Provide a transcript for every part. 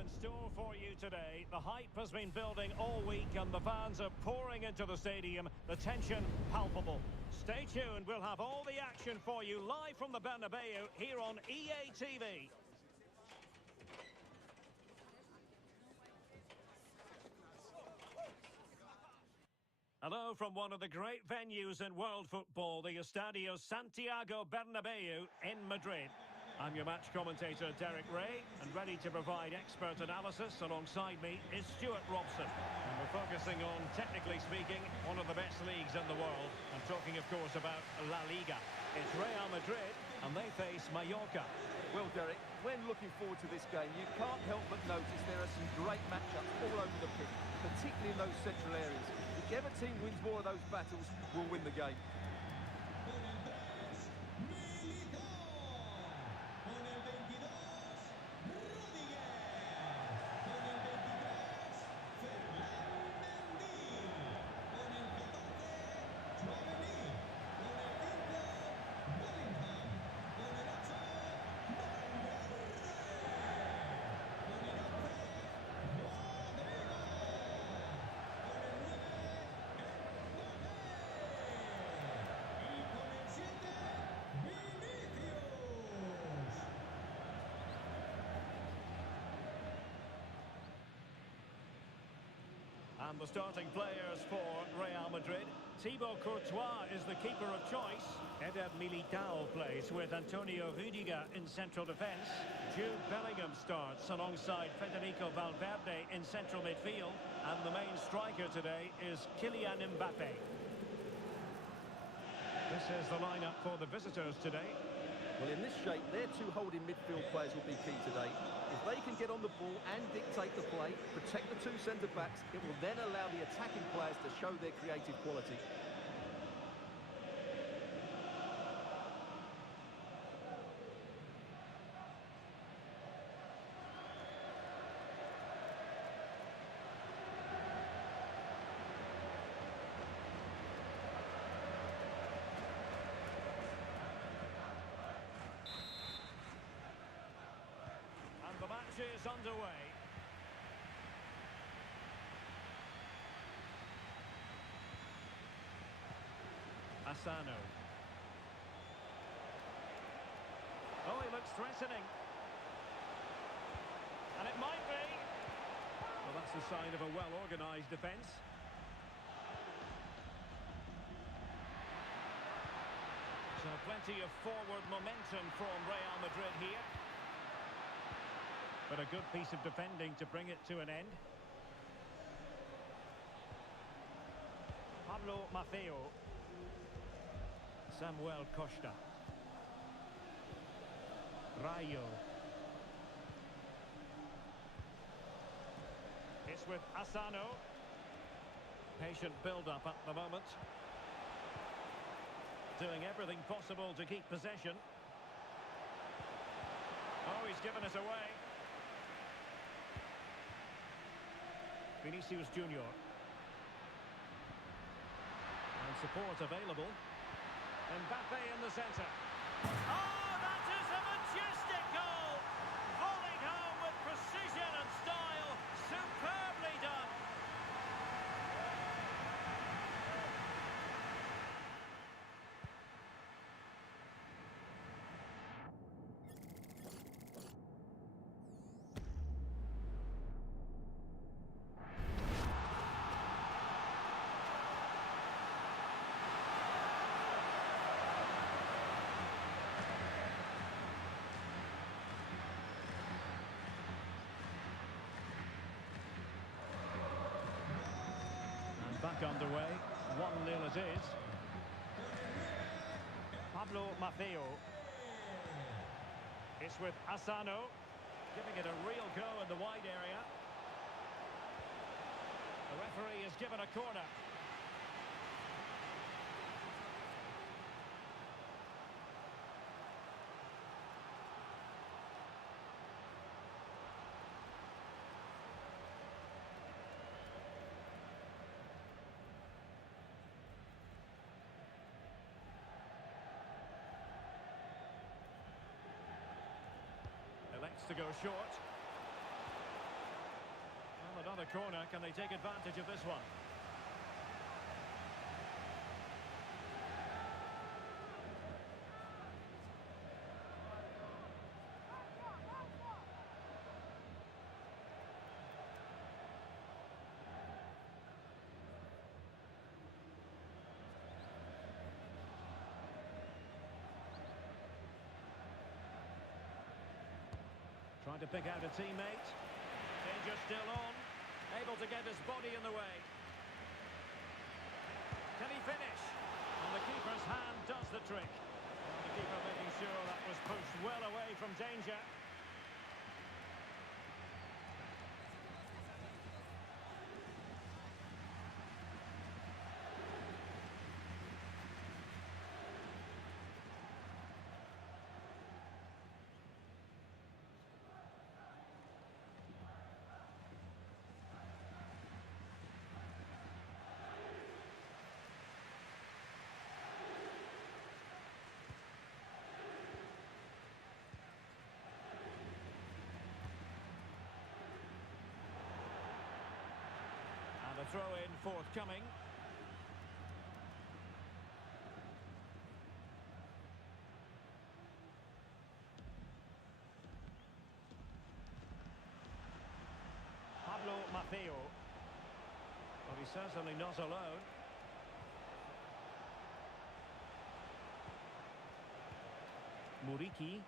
in store for you today. The hype has been building all week and the fans are pouring into the stadium. The tension palpable. Stay tuned, we'll have all the action for you live from the Bernabeu here on EA TV. Hello from one of the great venues in world football, the Estadio Santiago Bernabeu in Madrid. I'm your match commentator, Derek Ray, and ready to provide expert analysis alongside me is Stuart Robson. And we're focusing on, technically speaking, one of the best leagues in the world. I'm talking, of course, about La Liga. It's Real Madrid, and they face Mallorca. Well, Derek, when looking forward to this game, you can't help but notice there are some great matchups all over the pitch, particularly in those central areas. Whichever team wins more of those battles will win the game. And the starting players for Real Madrid. Thibaut Courtois is the keeper of choice. Eder Militao plays with Antonio Rüdiger in central defence. Jude Bellingham starts alongside Federico Valverde in central midfield. And the main striker today is Kylian Mbappe. This is the lineup for the visitors today. Well, in this shape, their two holding midfield players will be key today. If they can get on the ball and dictate the play, protect the two centre-backs, it will then allow the attacking players to show their creative quality. The match is underway. Asano. Oh, he looks threatening. And it might be. Well, that's the sign of a well-organised defence. So plenty of forward momentum from Real Madrid here. But a good piece of defending to bring it to an end. Pablo Maffeo. Samuel Costa. Rayo. It's with Asano. Patient build-up at the moment. Doing everything possible to keep possession. Oh, he's given it away. Vinicius Junior. And support available. MBAPPE in the centre. Oh, that is a majestic goal! Volleyed home with precision and style. Superbly done. Back underway, 1-0 it is. Pablo Maffeo. It's with Asano, giving it a real go in the wide area. The referee has given a corner. Elects to go short. Another corner. Can they take advantage of this one? Trying to pick out a teammate. Danger still on. Able to get his body in the way. Can he finish? And the keeper's hand does the trick. Well, the keeper making sure that was pushed well away from danger. A throw-in forthcoming. Pablo Maffeo. But he's certainly not alone. Muriqi.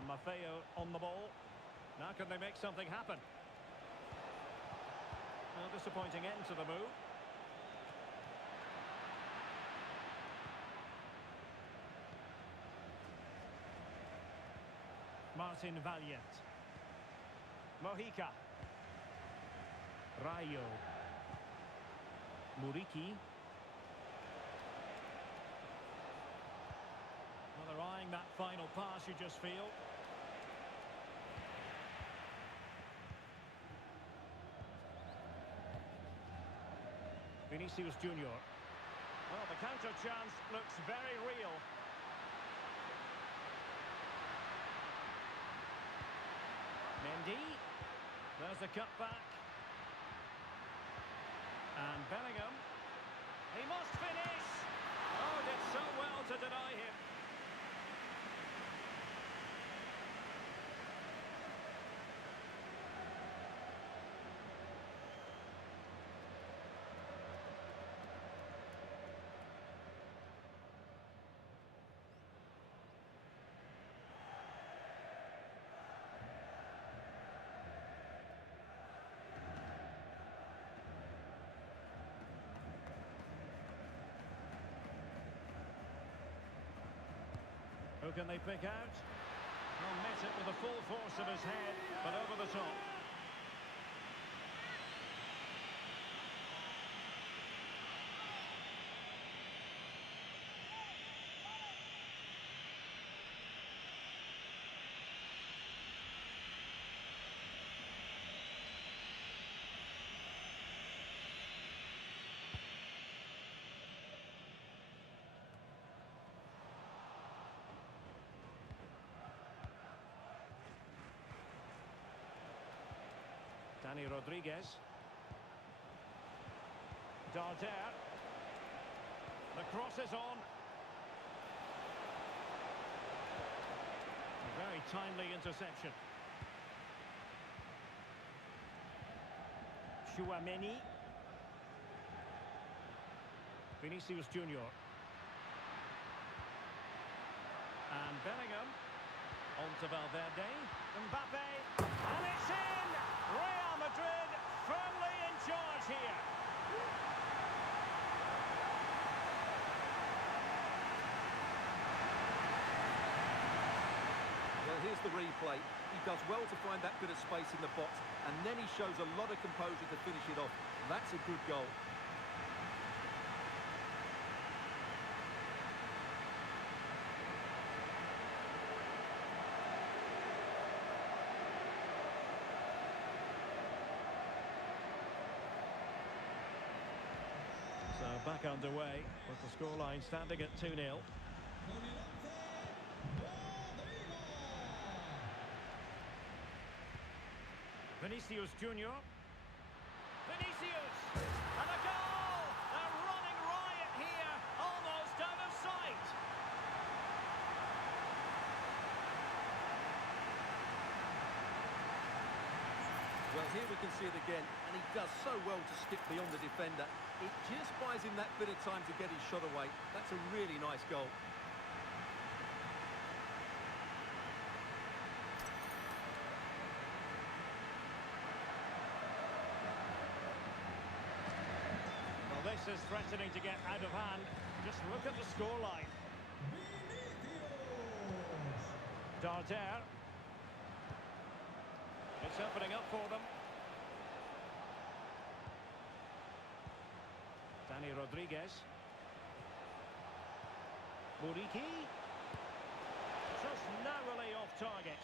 And Maffeo on the ball. Now can they make something happen? A disappointing end to the move. Martin Valiant. Mojica. Rayo. Muriqi. Well, they're eyeing that final pass, you just feel. Vinicius Junior. Well, the counter chance looks very real. Mendy. There's the cutback. And Bellingham. He must finish! Oh, did so well to deny him. Who can they pick out? Well, met it with the full force of his head, but over the top. Dani Rodriguez. Darder. The cross is on. A very timely interception. Chouameni. Vinicius Junior. And Bellingham. On to Valverde. MBAPPE. And it's in! Real Madrid firmly in charge here. Well, here's the replay. He does well to find that bit of space in the box, and then he shows a lot of composure to finish it off. That's a good goal. So back underway with the scoreline standing at 2-0. Vinicius Junior. Vinicius! And a goal! They're running riot here, almost out of sight. Well, here we can see it again, and he does so well to skip beyond the defender. It just buys him that bit of time to get his shot away. That's a really nice goal. Well, this is threatening to get out of hand. Just look at the scoreline. Darder. It's opening up for them. Dani Rodriguez. Muriqi. Just narrowly off target.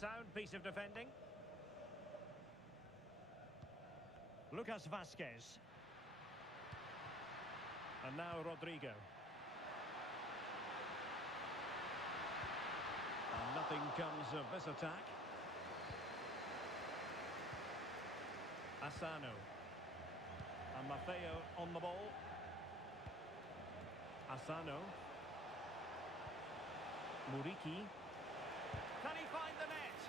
Sound piece of defending. Lucas Vazquez. And now Rodrigo. And nothing comes of this attack. Asano. And Maffeo on the ball. Asano. Muriqi. Can he find the net?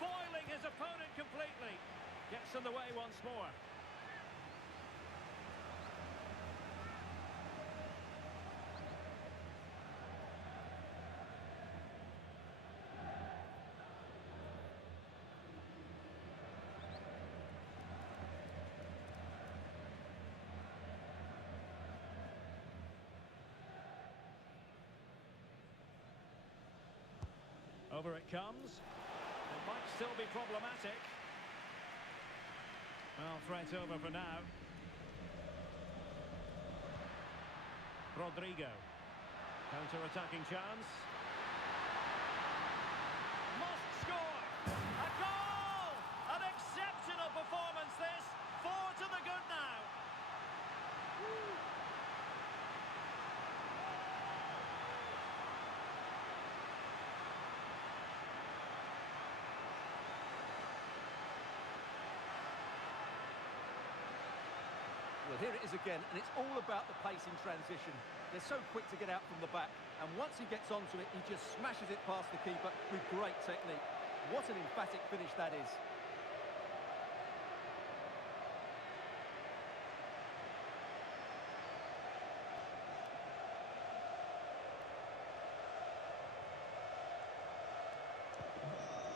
Foiling his opponent completely. Gets in the way once more. Over it comes. It might still be problematic. Well, threat over for now. Rodrigo. Counter-attacking chance. Must score! A goal! An exceptional performance this. 4 to the good now. Woo. Well, here it is again, and it's all about the pace in transition. They're so quick to get out from the back, and once he gets onto it, he just smashes it past the keeper with great technique. What an emphatic finish that is.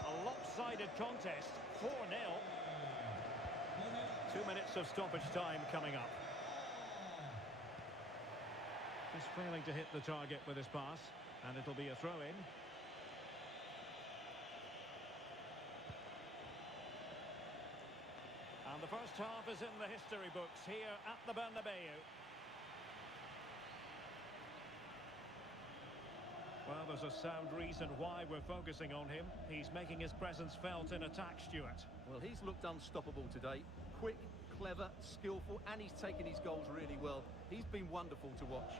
A lopsided contest, 4-0. 2 minutes of stoppage time coming up. He's failing to hit the target with his pass, and it'll be a throw-in. And the first half is in the history books here at the Bernabeu. Well, there's a sound reason why we're focusing on him. He's making his presence felt in attack, Stuart. Well, he's looked unstoppable today. Quick, clever, skillful, and he's taken his goals really well. He's been wonderful to watch.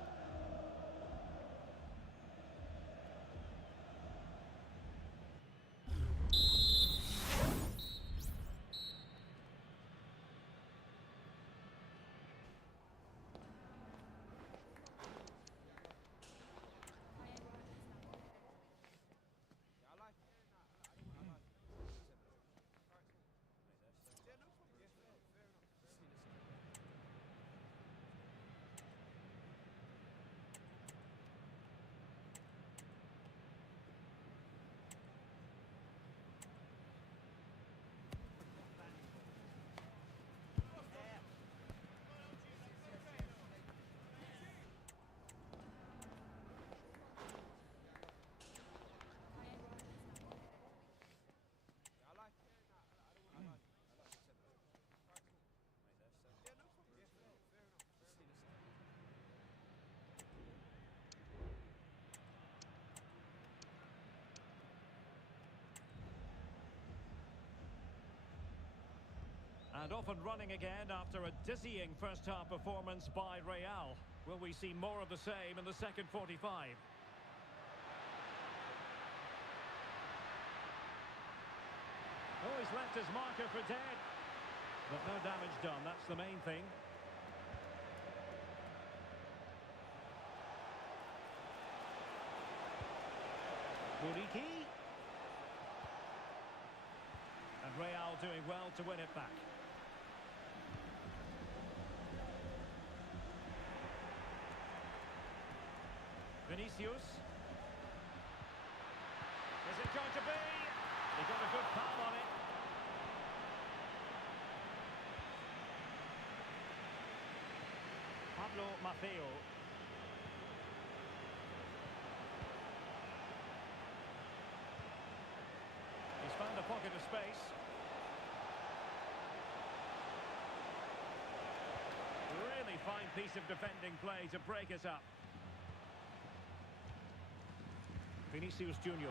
And off and running again after a dizzying first-half performance by Real. Will we see more of the same in the second 45? Oh, he's left his marker for dead. But no damage done, that's the main thing. Muriqi. And Real doing well to win it back. Vinicius. Is it going to be? He got a good palm on it. Pablo Maffeo. He's found a pocket of space. Really fine piece of defending play to break us up. Vinicius Junior.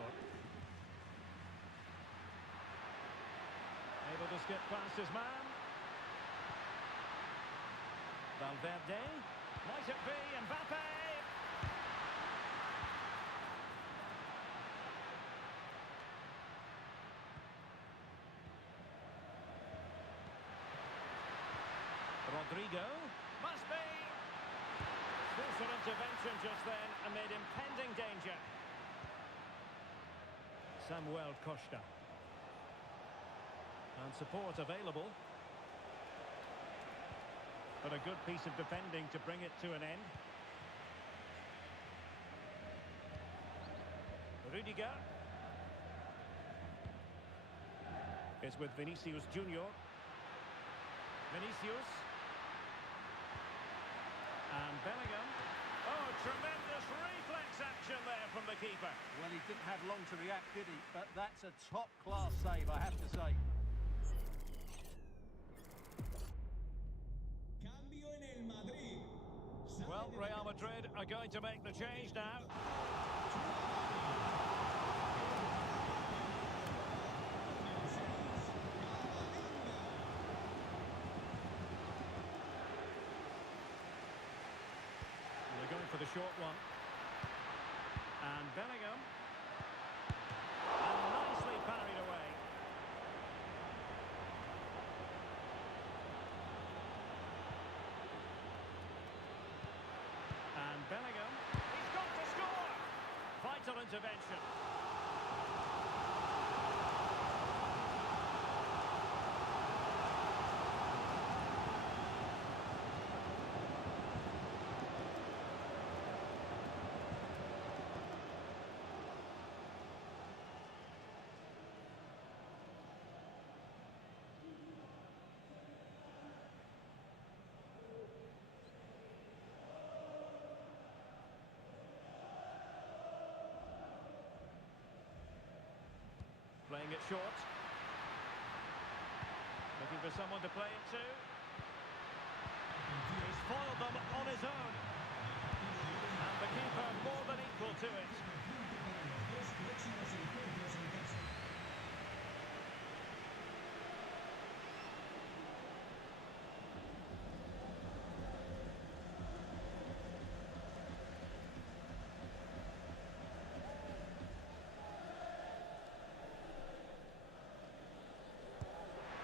Able to skip past his man. Valverde. Might it be MBAPPE? Rodrigo. Must be. Forced an intervention just then amid impending danger. Samuel Costa. And support available. But a good piece of defending to bring it to an end. Rudiger. Is with Vinicius Junior. Vinicius. And Bellingham. Oh, tremendous reflex action there from the keeper. Well, he didn't have long to react, did he? But that's a top-class save, I have to say. Well, Real Madrid are going to make the change now. They're going for the short one. And Bellingham. And nicely parried away. And Bellingham, he's got to score! Vital intervention. Playing it short. Looking for someone to play it to. He's foiled them on his own. And the keeper more than equal to it.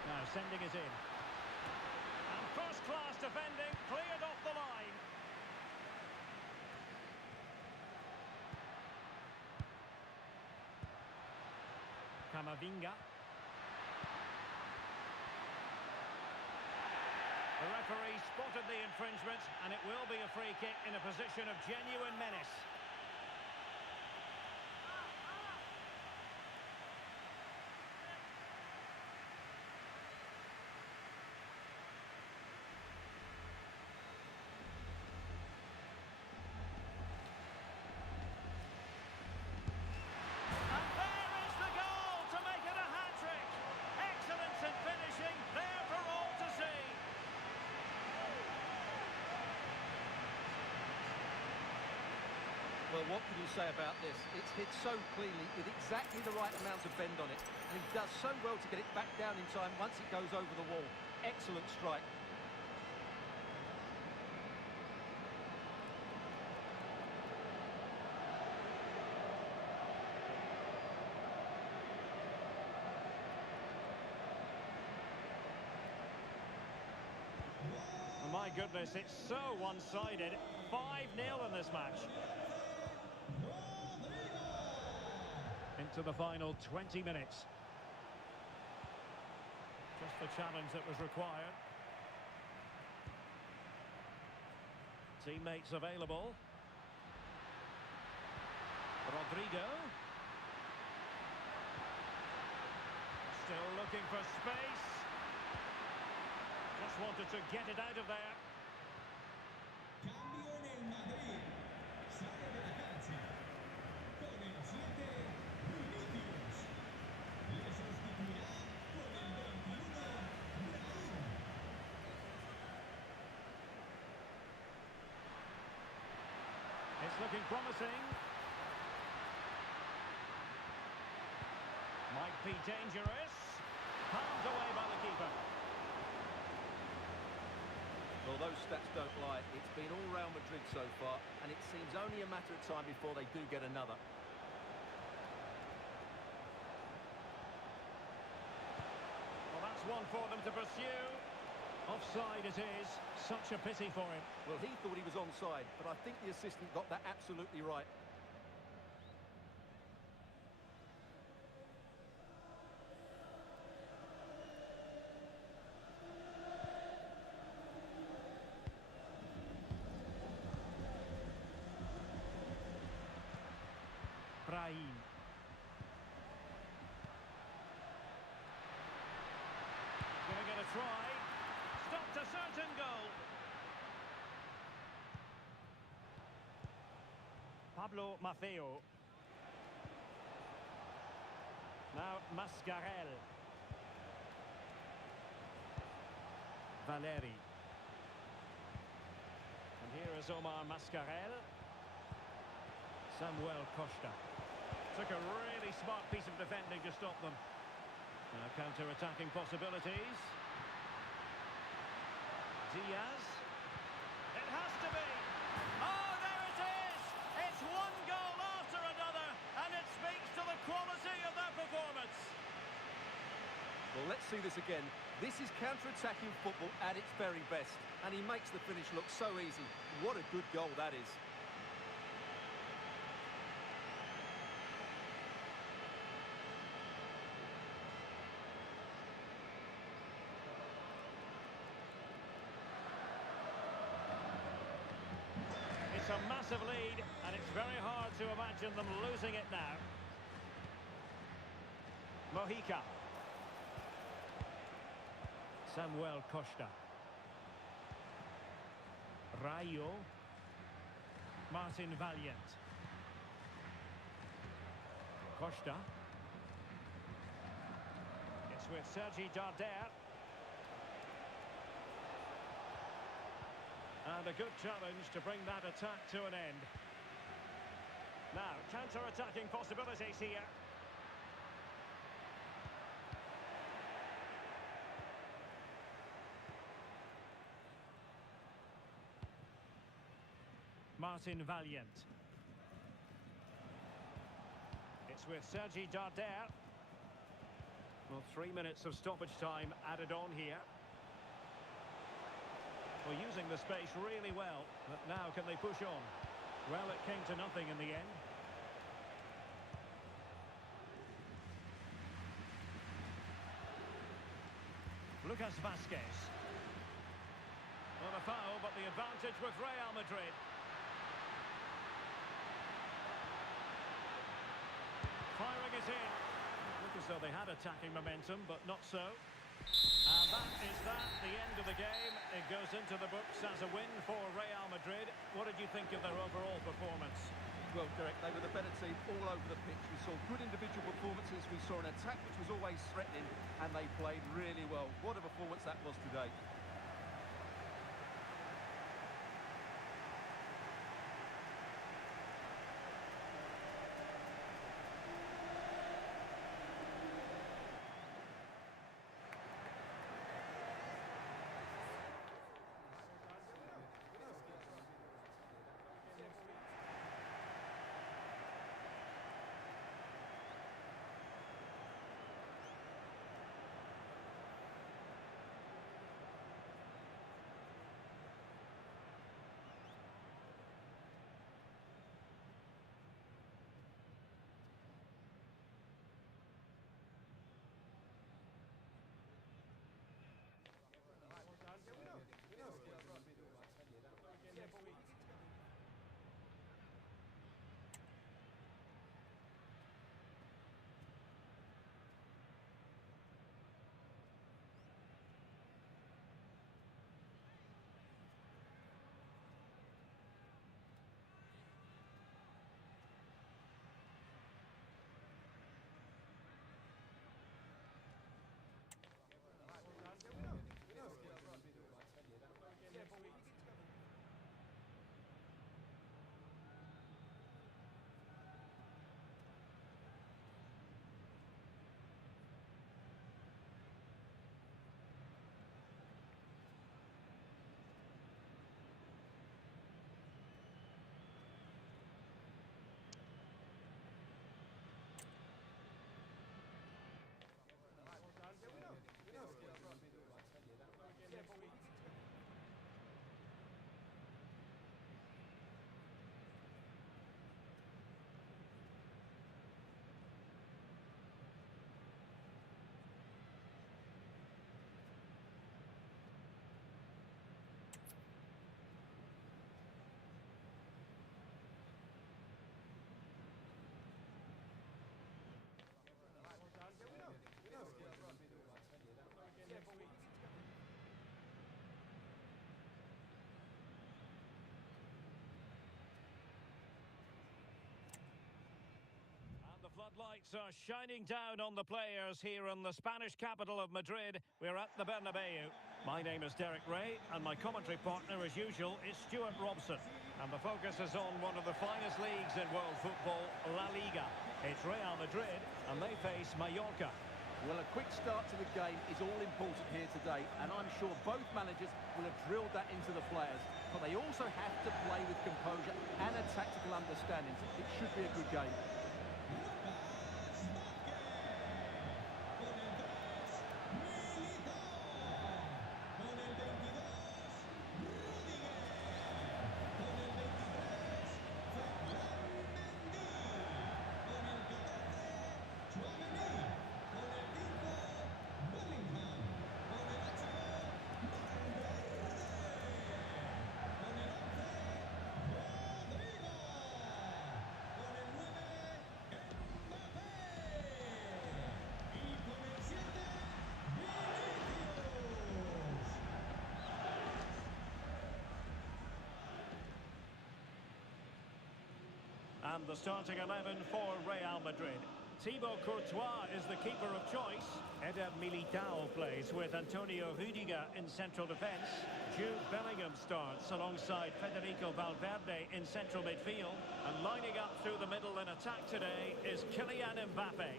Now sending it in. And first-class defending, cleared off the line. Camavinga. The referee spotted the infringement, and it will be a free kick in a position of genuine menace. Well, what can you say about this? It's hit so cleanly with exactly the right amount of bend on it. And he does so well to get it back down in time once it goes over the wall. excellent strike. My goodness, it's so one-sided. 5-0 in this match. Into the final 20 minutes. Just the challenge that was required. Teammates available. Rodrigo. Still looking for space. Just wanted to get it out of there. Cambio en el Madrid. Sale de la cancha. Con el 7, Vinicius. Le sustituirá con el 21, Raúl. It's looking promising. Might be dangerous. Palmed away by the keeper. Well, those stats don't lie. It's been all Real Madrid so far, and it seems only a matter of time before they do get another. Well, that's one for them to pursue. Offside it is. Such a pity for him. Well, he thought he was onside, but I think the assistant got that absolutely right. Brahim. Gonna get a try. Stopped a certain goal. Pablo Maffeo. Now Mascarell. Valeri. And here is Omar Mascarell. Samuel Costa. Took a really smart piece of defending to stop them. Now counter-attacking possibilities. Diaz. It has to be. Oh, there it is! It's one goal after another, and it speaks to the quality of their performance. Well, let's see this again. This is counter-attacking football at its very best, and he makes the finish look so easy. What a good goal that is. It's a massive lead, and it's very hard to imagine them losing it now. Mojica. Samuel Costa. Rayo. Martin Valiant. Costa. It's with Sergi Darder. And a good challenge to bring that attack to an end. Now, counter-attacking possibilities here. Martin Valiant. It's with Sergi Darder. Well, 3 minutes of stoppage time added on here. Well, using the space really well, but now can they push on? Well, it came to nothing in the end. Lucas Vázquez. Well, a foul, but the advantage with Real Madrid. Firing it in. Look as though they had attacking momentum, but not so. And that is the end of the game. It goes into the books as a win for Real Madrid. What did you think of their overall performance? Well, Derek, they were the better team all over the pitch. We saw good individual performances. We saw an attack which was always threatening, and they played really well. What a performance that was today. Lights are shining down on the players here in the Spanish capital of Madrid. We're at the Bernabeu. My name is Derek Ray, and my commentary partner, as usual, is Stuart Robson. And the focus is on one of the finest leagues in world football, La Liga. It's Real Madrid, and they face Mallorca. Well, a quick start to the game is all important here today, and I'm sure both managers will have drilled that into the players. But they also have to play with composure and a tactical understanding. It should be a good game. And the starting 11 for Real Madrid. Thibaut Courtois is the keeper of choice. Eder Militao plays with Antonio Rudiger in central defence. Jude Bellingham starts alongside Federico Valverde in central midfield. And lining up through the middle in attack today is Kylian MBAPPE.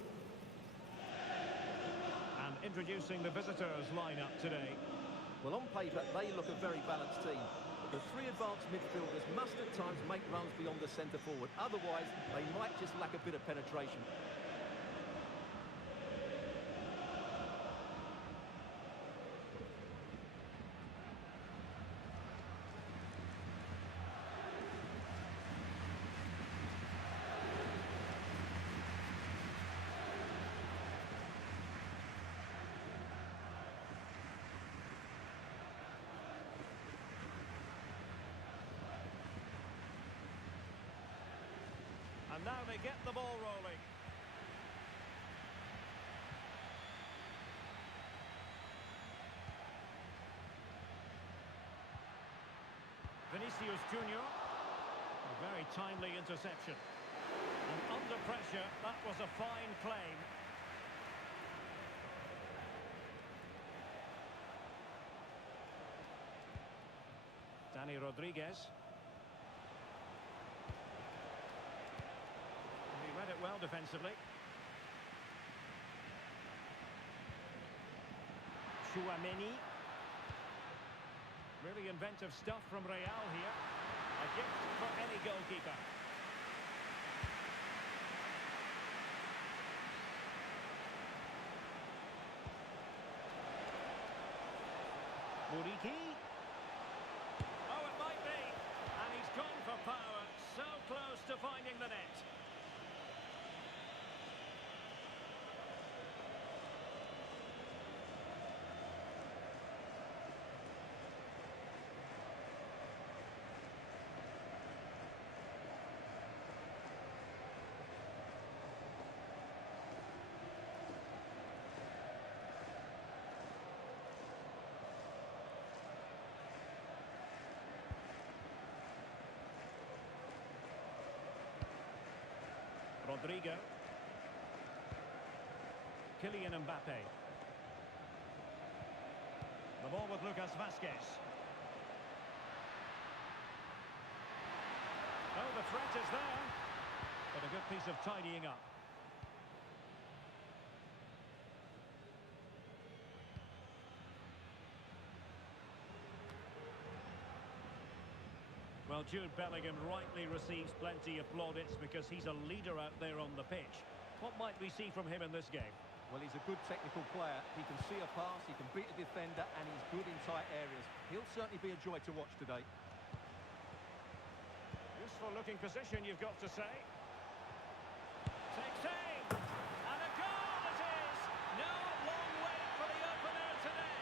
And introducing the visitors lineup today. Well, on paper, they look a very balanced team. The three advanced midfielders must at times make runs beyond the centre forward. Otherwise, they might just lack a bit of penetration. And now they get the ball rolling. Vinicius Junior. A very timely interception. And under pressure, that was a fine claim. Dani Rodriguez. Read it well defensively. Chouameni. Really inventive stuff from Real here. A gift for any goalkeeper. Muriqi. Oh, it might be. And he's gone for power. So close to finding the net. Rodrigo. Kylian MBAPPE. The ball with Lucas Vazquez. Oh, the threat is there. But a good piece of tidying up. Well, Jude Bellingham rightly receives plenty of plaudits because he's a leader out there on the pitch. What might we see from him in this game? Well, he's a good technical player. He can see a pass, he can beat a defender, and he's good in tight areas. He'll certainly be a joy to watch today. Useful looking position, you've got to say. Takes aim! And a goal it is! No long wait for the opener today.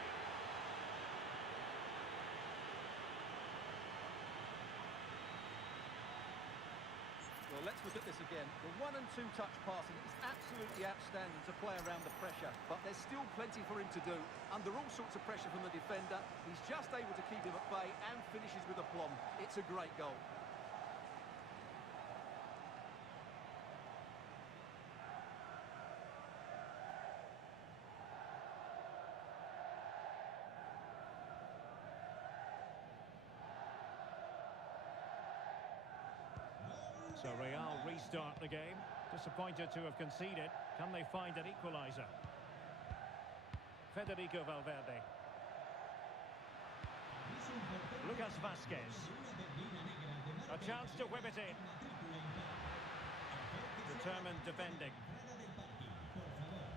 Well, let's look at this again. The 1- and 2-touch passing is absolutely outstanding to play around the pressure, but there's still plenty for him to do. Under all sorts of pressure from the defender, he's just able to keep him at bay and finishes with aplomb. It's a great goal. So Real restart the game. Disappointed to have conceded. Can they find an equaliser? Federico Valverde. Aviso importante. Lucas Vázquez. Una bandera negra de A Marbella chance to whip it in. matrícula impar. Determined defending. Entrada del parking, por favor.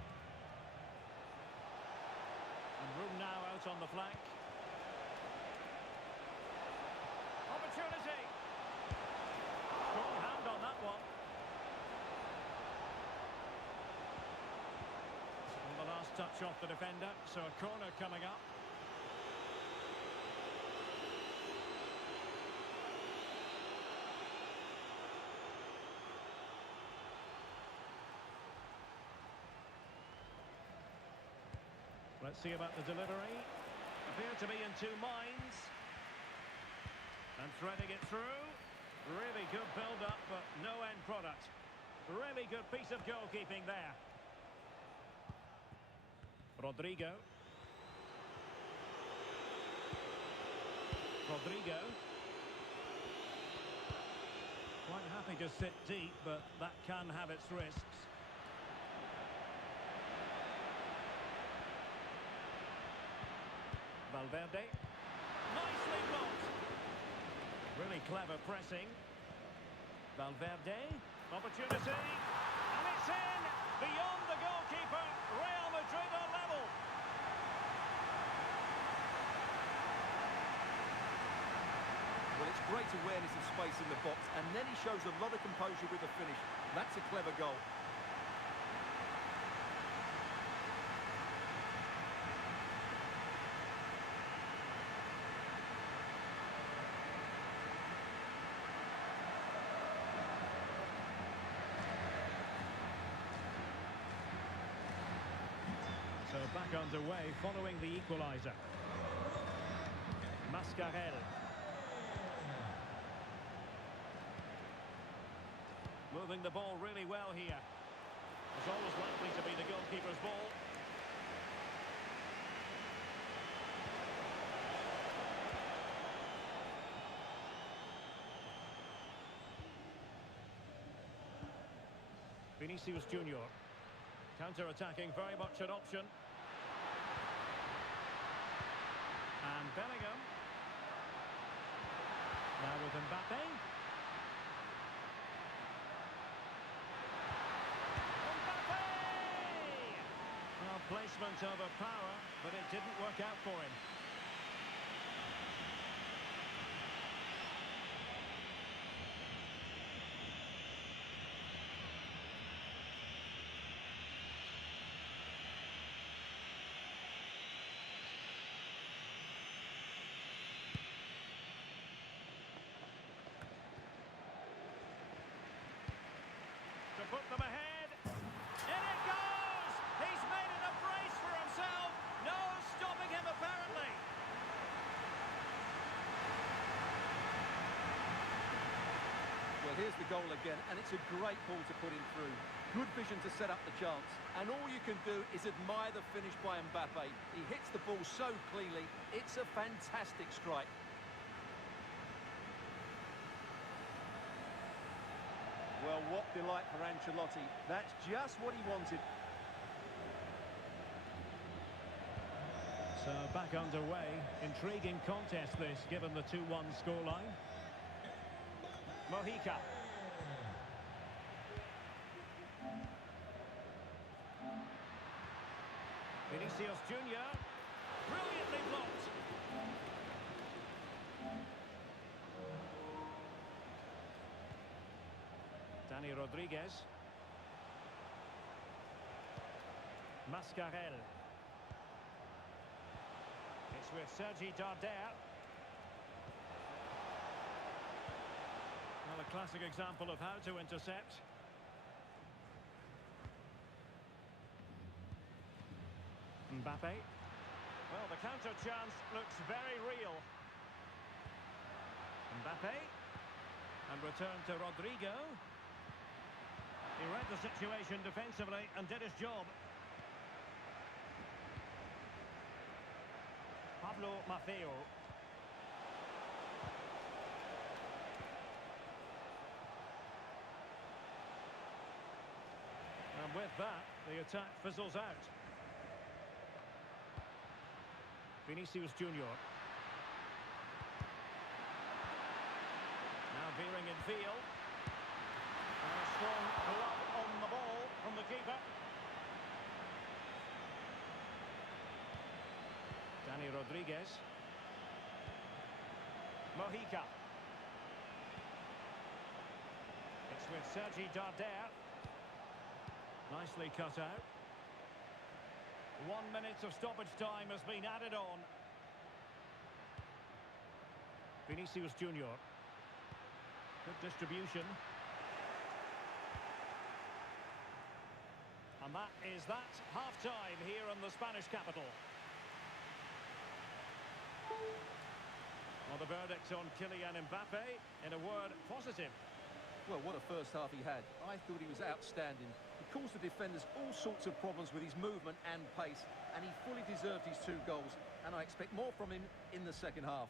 And room now out on the flank. Opportunity. Strong hand on that one. And the last touch off the defender, so a corner coming up. Let's see about the delivery. Appear to be in two minds. And threading it through. Really good build-up, but no end product. Really good piece of goalkeeping there. Rodrigo. Quite happy to sit deep, but that can have its risks. Valverde. Nicely blocked. Really clever pressing. Valverde. Opportunity. And it's in. Beyond the goalkeeper. Real Madrid are level. Well, it's great awareness of space in the box, and then he shows a lot of composure with the finish. That's a clever goal. So back underway following the equaliser. Mascarell. Moving the ball really well here. It's always likely to be the goalkeeper's ball. Vinicius Junior. Counter-attacking, very much an option. And Bellingham. Now with MBAPPE. MBAPPE! Well, placement over power, but it didn't work out for him. To put them ahead. In it goes! He's made it a brace for himself. No stopping him, apparently. Well, here's the goal again, and it's a great ball to put him through. Good vision to set up the chance, and all you can do is admire the finish by MBAPPE. He hits the ball so cleanly, it's a fantastic strike. Well, what delight for Ancelotti. That's just what he wanted. So back underway. Intriguing contest this, given the 2-1 scoreline. Mojica. Vinicius Junior. Brilliantly blocked. Dani Rodriguez. Mascarell. It's with Sergi Darder. Well, a classic example of how to intercept. MBAPPE. Well, the counter chance looks very real. MBAPPE. And return to Rodrigo. He read the situation defensively and did his job. Pablo Maffeo. with that, the attack fizzles out. Vinicius Junior. Now veering in field. And a strong glove on the ball from the keeper. Dani Rodriguez. Mojica. It's with Sergi Darder. Nicely cut out. 1 minute of stoppage time has been added on. Vinicius Junior. Good distribution. And that is that. Half-time here in the Spanish capital. Well, the verdict on Kylian MBAPPE, in a word, positive. Well, what a first half he had. I thought he was outstanding. He caused the defenders all sorts of problems with his movement and pace, and he fully deserved his 2 goals, and I expect more from him in the second half.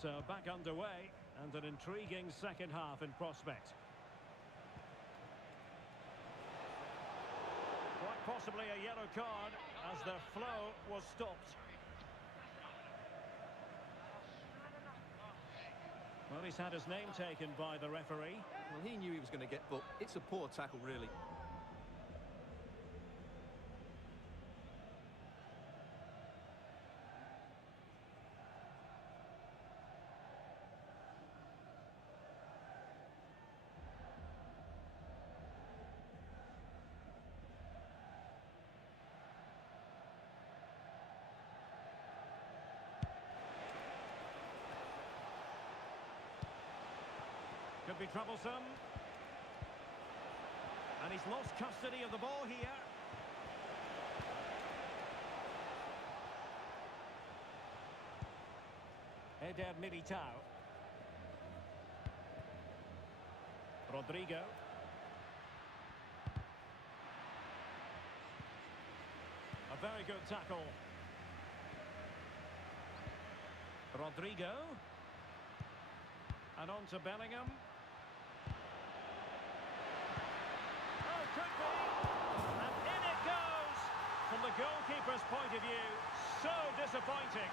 So back underway, and an intriguing second half in prospect. Quite possibly a yellow card as the flow was stopped. Well, he's had his name taken by the referee. Well, he knew he was going to get booked. It's a poor tackle, really. Could be troublesome. And he's lost custody of the ball here. Eder Militao. Rodrigo. A very good tackle. Rodrigo. And on to Bellingham. Could be, and in it goes. From the goalkeeper's point of view, so disappointing.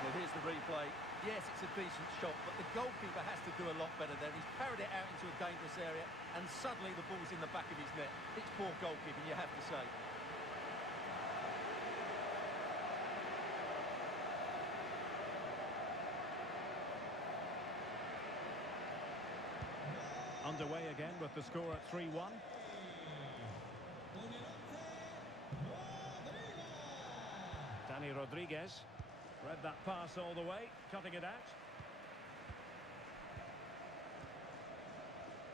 Well, here's the replay. Yes, it's a decent shot, but the goalkeeper has to do a lot better there. He's carried it out into a dangerous area, and suddenly the ball's in the back of his net. It's poor goalkeeping, you have to say. Underway again with the score at 3-1. Dani Rodriguez read that pass all the way, cutting it out.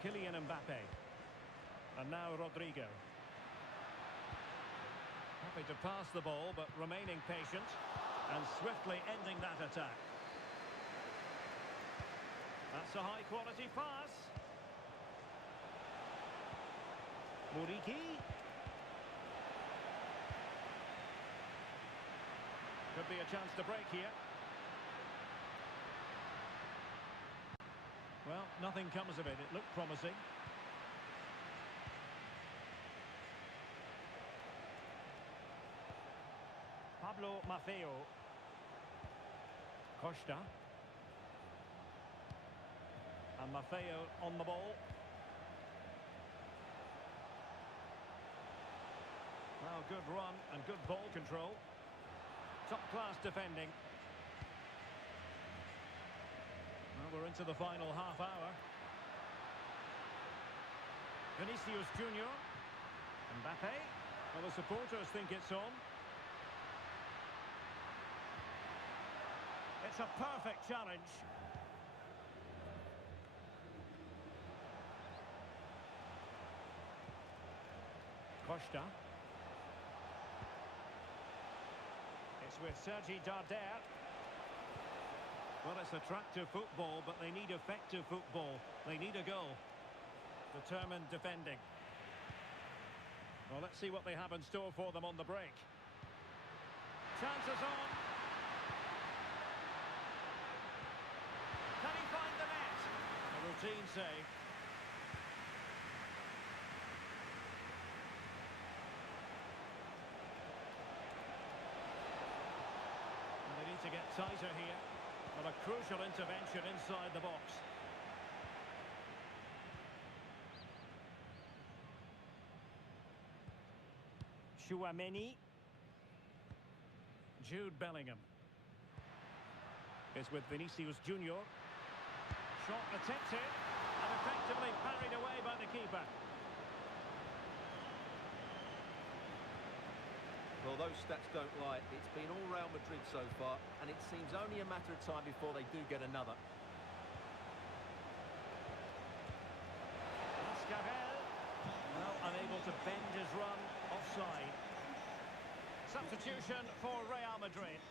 Kylian MBAPPE. And now Rodrigo. Happy to pass the ball, but remaining patient and swiftly ending that attack. That's a high-quality pass. Muriqi. Could be a chance to break here. Well, nothing comes of it. It looked promising. Pablo Maffeo. Costa. And Maffeo on the ball. Well, good run and good ball control. Top-class defending. Well, we're into the final half hour. Vinicius Junior. MBAPPE. Well, the supporters think it's on. It's a perfect challenge. Costa. It's with Sergi Darder. Well, it's attractive football, but they need effective football. They need a goal. Determined defending. Well, let's see what they have in store for them on the break. Chances on. Can he find the net? A routine save. And they need to get tighter here. Well, a crucial intervention inside the box. Chouameni. Jude Bellingham. Is with Vinicius Junior. Shot attempted and effectively parried away by the keeper. Well, those stats don't lie. It's been all Real Madrid so far, and it seems only a matter of time before they do get another. Mascarell. Well, unable to bend his run. Offside. Substitution for Real Madrid.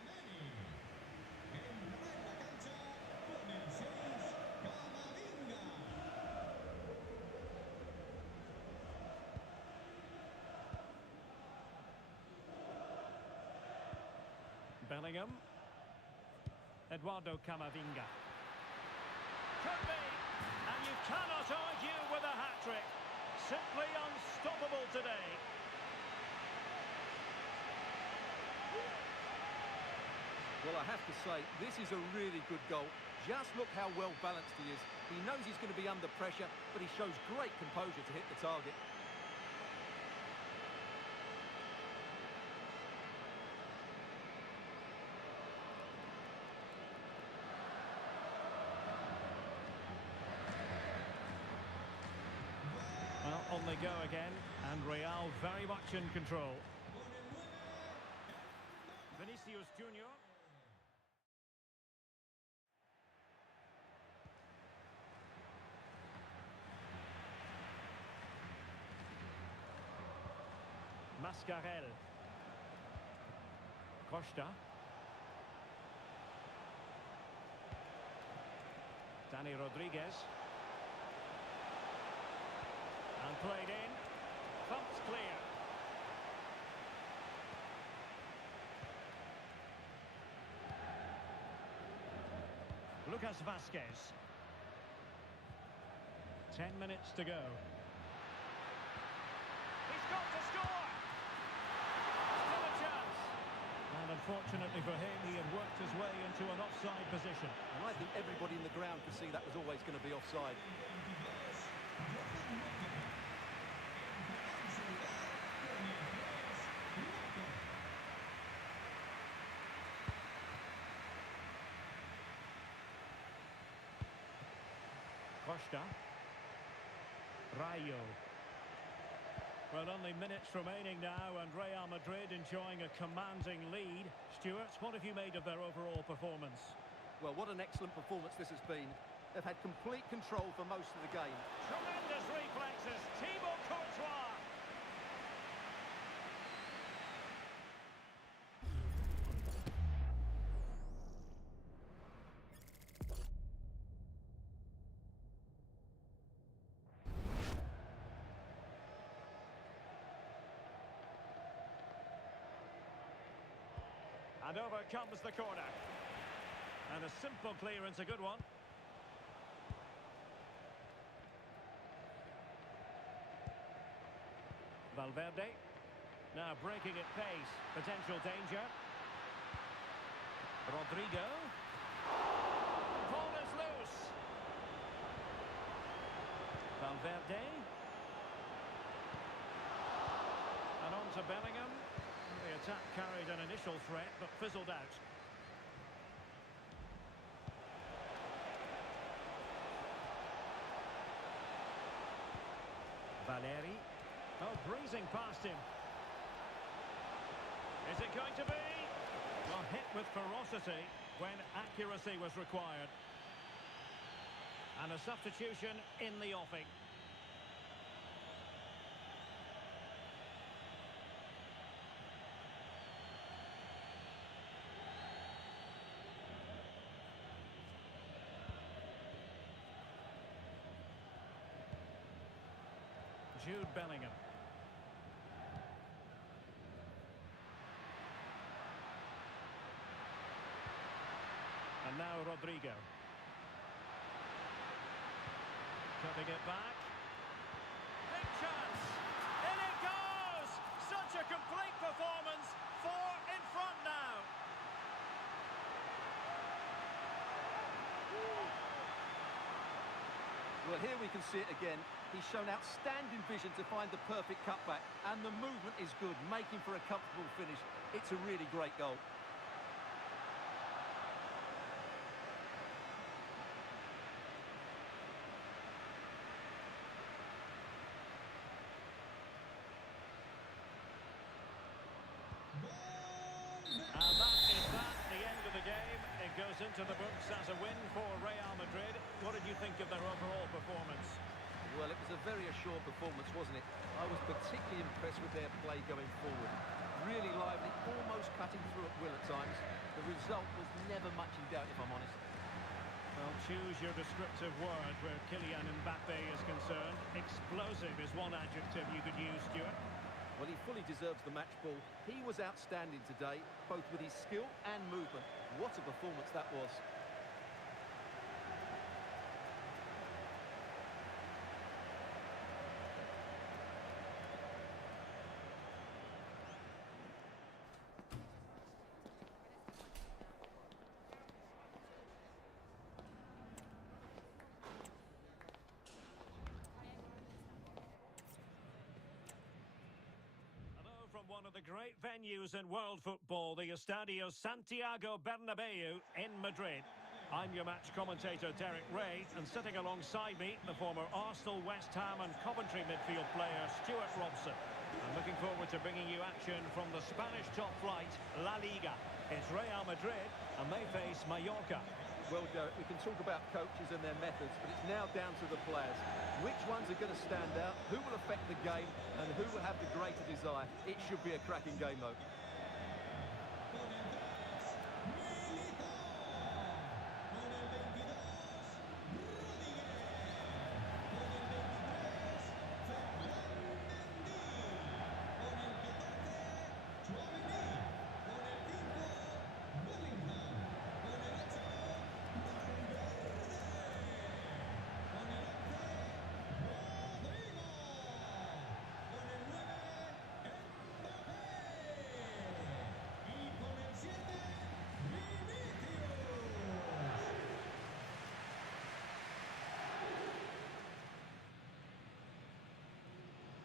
Bellingham. Eduardo Camavinga. Could be, and you cannot argue with a hat-trick. Simply unstoppable today. Well, I have to say, this is a really good goal. Just look how well balanced he is. He knows he's going to be under pressure, but he shows great composure to hit the target. Well, on they go again, and Real very much in control. Vinicius Junior. Mascarell. Costa. Dani Rodriguez. And played in. Thumped clear. Lucas Vazquez. 10 minutes to go. He's got to score! Still a chance. And unfortunately for him, he had worked his way into an offside position. And I think everybody in the ground could see that was always going to be offside. Costa. Rayo. Well, only minutes remaining now, and Real Madrid enjoying a commanding lead. Stuart, what have you made of their overall performance? Well, what an excellent performance this has been. They've had complete control for most of the game. Tremendous reflexes. Thibaut Courtois. And over comes the corner. And a simple clearance, a good one. Valverde. Now breaking at pace. Potential danger. Rodrigo. Ball is loose. Valverde. And on to Bellingham. The attack carried an initial threat, but fizzled out. Valeri. Oh, breezing past him. Is it going to be? Well, hit with ferocity when accuracy was required. And a substitution in the offing. Jude Bellingham. And now Rodrigo. Cutting it back. Big chance. In it goes! Such a complete performance. 4 in front now. Well, here we can see it again. He's shown outstanding vision to find the perfect cutback, and the movement is good, making for a comfortable finish. It's a really great goal. And that is that, the end of the game. It goes into the books as a win for Real Madrid. What did you think of their overall performance? Well, it was a very assured performance, wasn't it? I was particularly impressed with their play going forward. Really lively, almost cutting through at will at times. The result was never much in doubt, if I'm honest. Well, choose your descriptive word where Kylian MBAPPE is concerned. Explosive is one adjective you could use, Stuart. Well, he fully deserves the match ball. He was outstanding today, both with his skill and movement. What a performance that was. From one of the great venues in world football, the Estadio Santiago Bernabeu in Madrid. I'm your match commentator, Derek Ray, and sitting alongside me, the former Arsenal, West Ham and Coventry midfield player, Stuart Robson. I'm looking forward to bringing you action from the Spanish top flight, La Liga. It's Real Madrid, and they face Mallorca. Well, Derek, we can talk about coaches and their methods, but it's now down to the players. Which ones are going to stand out, who will affect the game, and who will have the greater desire? It should be a cracking game, though.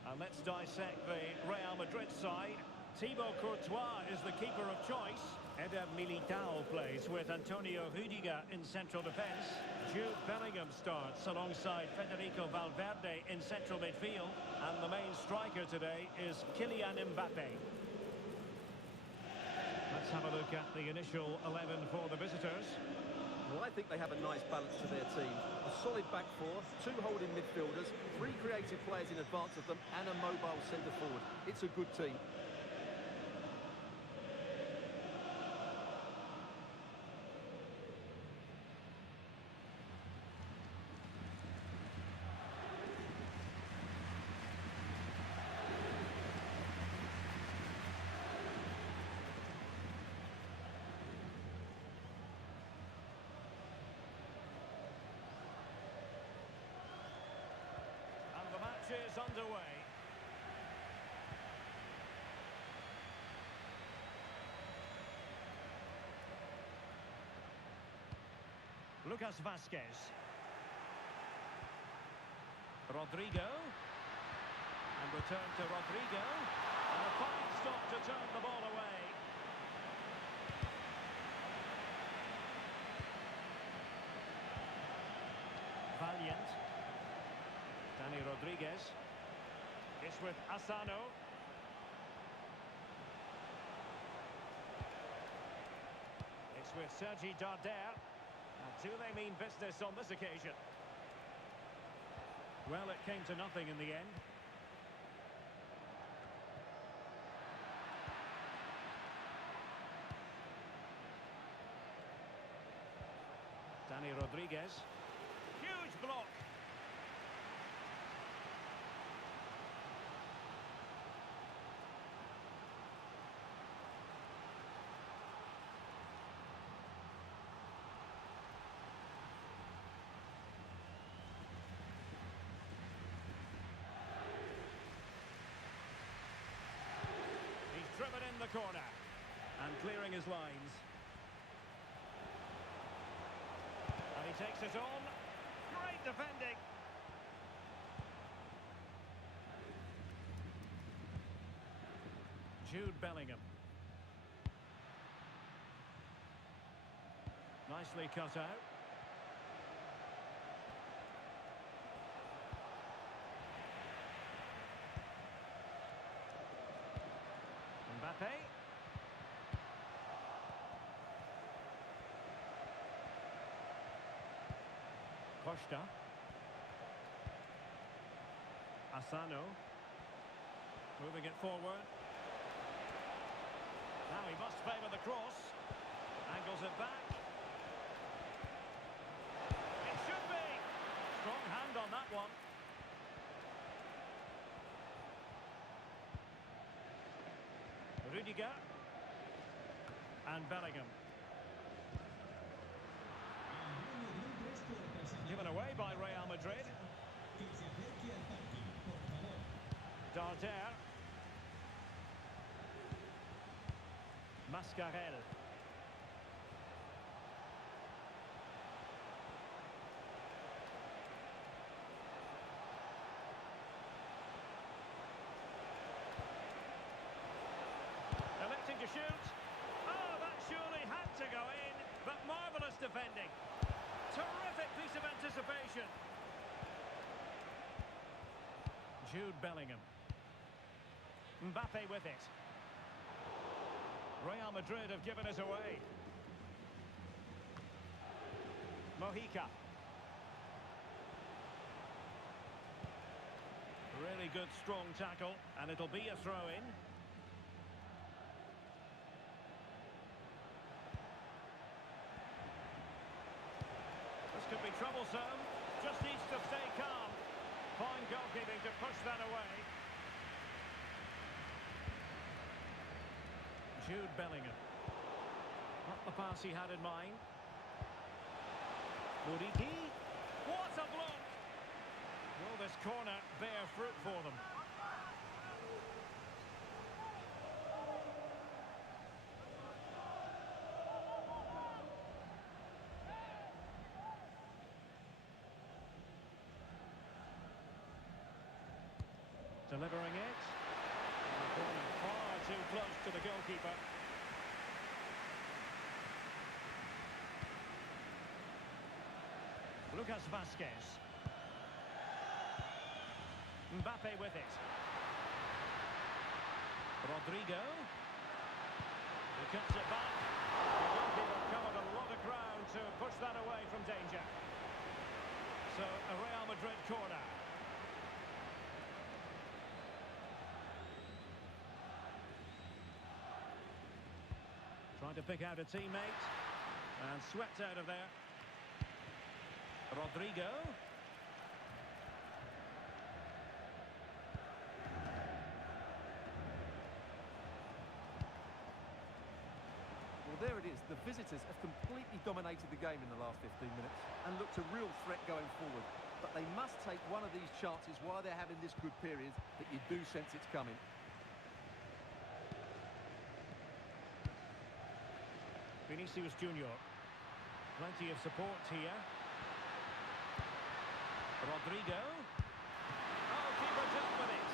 And let's dissect the Real Madrid side. Thibaut Courtois is the keeper of choice. Eder Militao plays with Antonio Rudiger in central defence. Jude Bellingham starts alongside Federico Valverde in central midfield. And the main striker today is Kylian Mbappé. Let's have a look at the initial 11 for the visitors. Well, I think they have a nice balance to their team. A solid back four, 2 holding midfielders, 3 creative players in advance of them, and a mobile centre forward. It's a good team. Is underway. Lucas Vazquez. Rodrigo. And return to Rodrigo. And a fine stop to turn the ball away. Valiant. Dani Rodriguez. It's with Asano. It's with Sergi Darder. And do they mean business on this occasion? Well, it came to nothing in the end. Dani Rodriguez. Huge block. the corner. And clearing his lines. And he takes it on. Great defending. Jude Bellingham. Nicely cut out. MBAPPE. Costa. Asano. Moving it forward. Now he must favour the cross. Angles it back. It should be. Strong hand on that one. Rudiger. And Bellingham. Given away by Real Madrid. Darder. Mascarell. Electing to shoot. Oh, that surely had to go in, but marvellous defending. Terrific piece of anticipation. Jude Bellingham. MBAPPE with it. Real Madrid have given us away. Mojica. Really good, strong tackle, and it'll be a throw-in. This could be troublesome. Just needs to stay calm. Fine goalkeeping to push that away. Jude Bellingham. Not the pass he had in mind. Muriqi. What a block! Will this corner bear fruit for them? Delivering it. Far too close to the goalkeeper. Lucas Vazquez. MBAPPE with it. Rodrigo. He cuts it back. The goalkeeper covered a lot of ground to push that away from danger. So, a Real Madrid corner. Trying to pick out a teammate. And swept out of there. Rodrigo. Well, there it is. The visitors have completely dominated the game in the last 15 minutes and looked a real threat going forward. But they must take one of these chances while they're having this good period that you do sense it's coming. Vinicius Junior. Plenty of support here. Rodrigo. Oh, keeper dealt with it.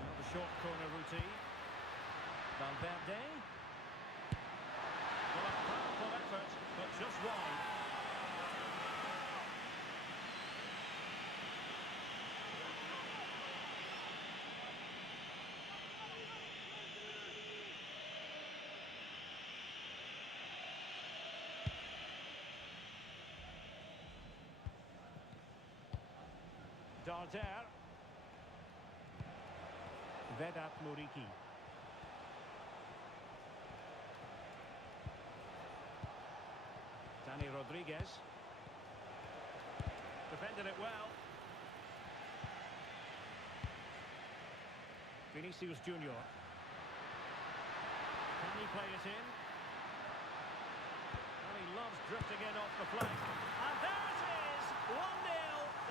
Now the short corner routine. Valverde. Well, a powerful effort, but just wide. Darder. Vedat Muriqi. Dani Rodriguez. Defended it well. Vinicius Junior. Can he play it in? And he loves drifting in off the flank. And there it is! 1-0.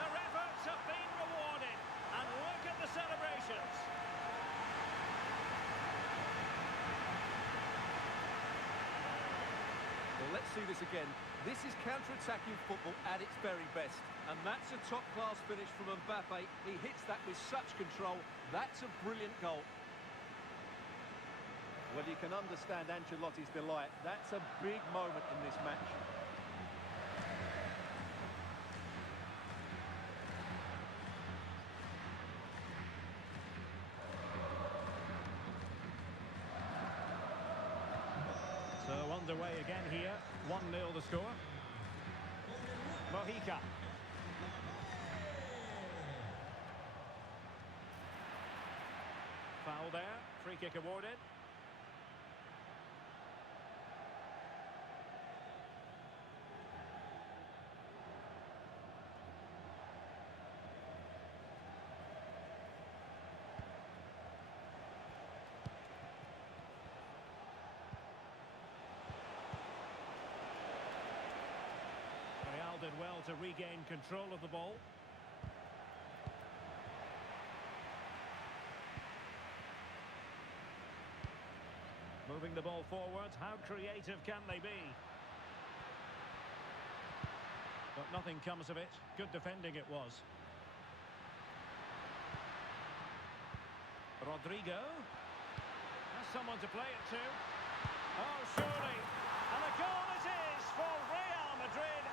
Their efforts have been rewarded. And look at the celebrations. Well, let's see this again. This is counter-attacking football at its very best. And that's a top-class finish from MBAPPE. He hits that with such control. That's a brilliant goal. Well, you can understand Ancelotti's delight. That's a big moment in this match. So underway again here. 1-0 the score. Mojica. Foul there. Free kick awarded. Real did well to regain control of the ball. Moving the ball forwards, how creative can they be? But nothing comes of it. Good defending it was. Rodrigo. Has someone to play it to. Oh, surely. And a goal it is for Real Madrid.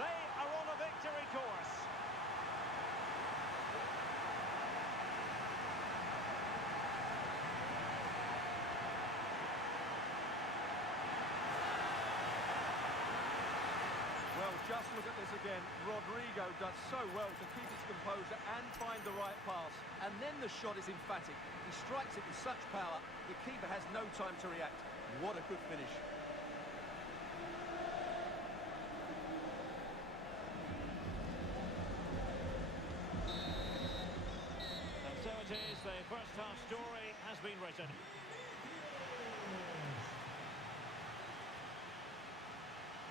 They are on a victory course. Well, just look at this again. Rodrigo does so well to keep his composure and find the right pass. And then the shot is emphatic. He strikes it with such power, the keeper has no time to react. What a good finish. And so it is, the first half story has been written.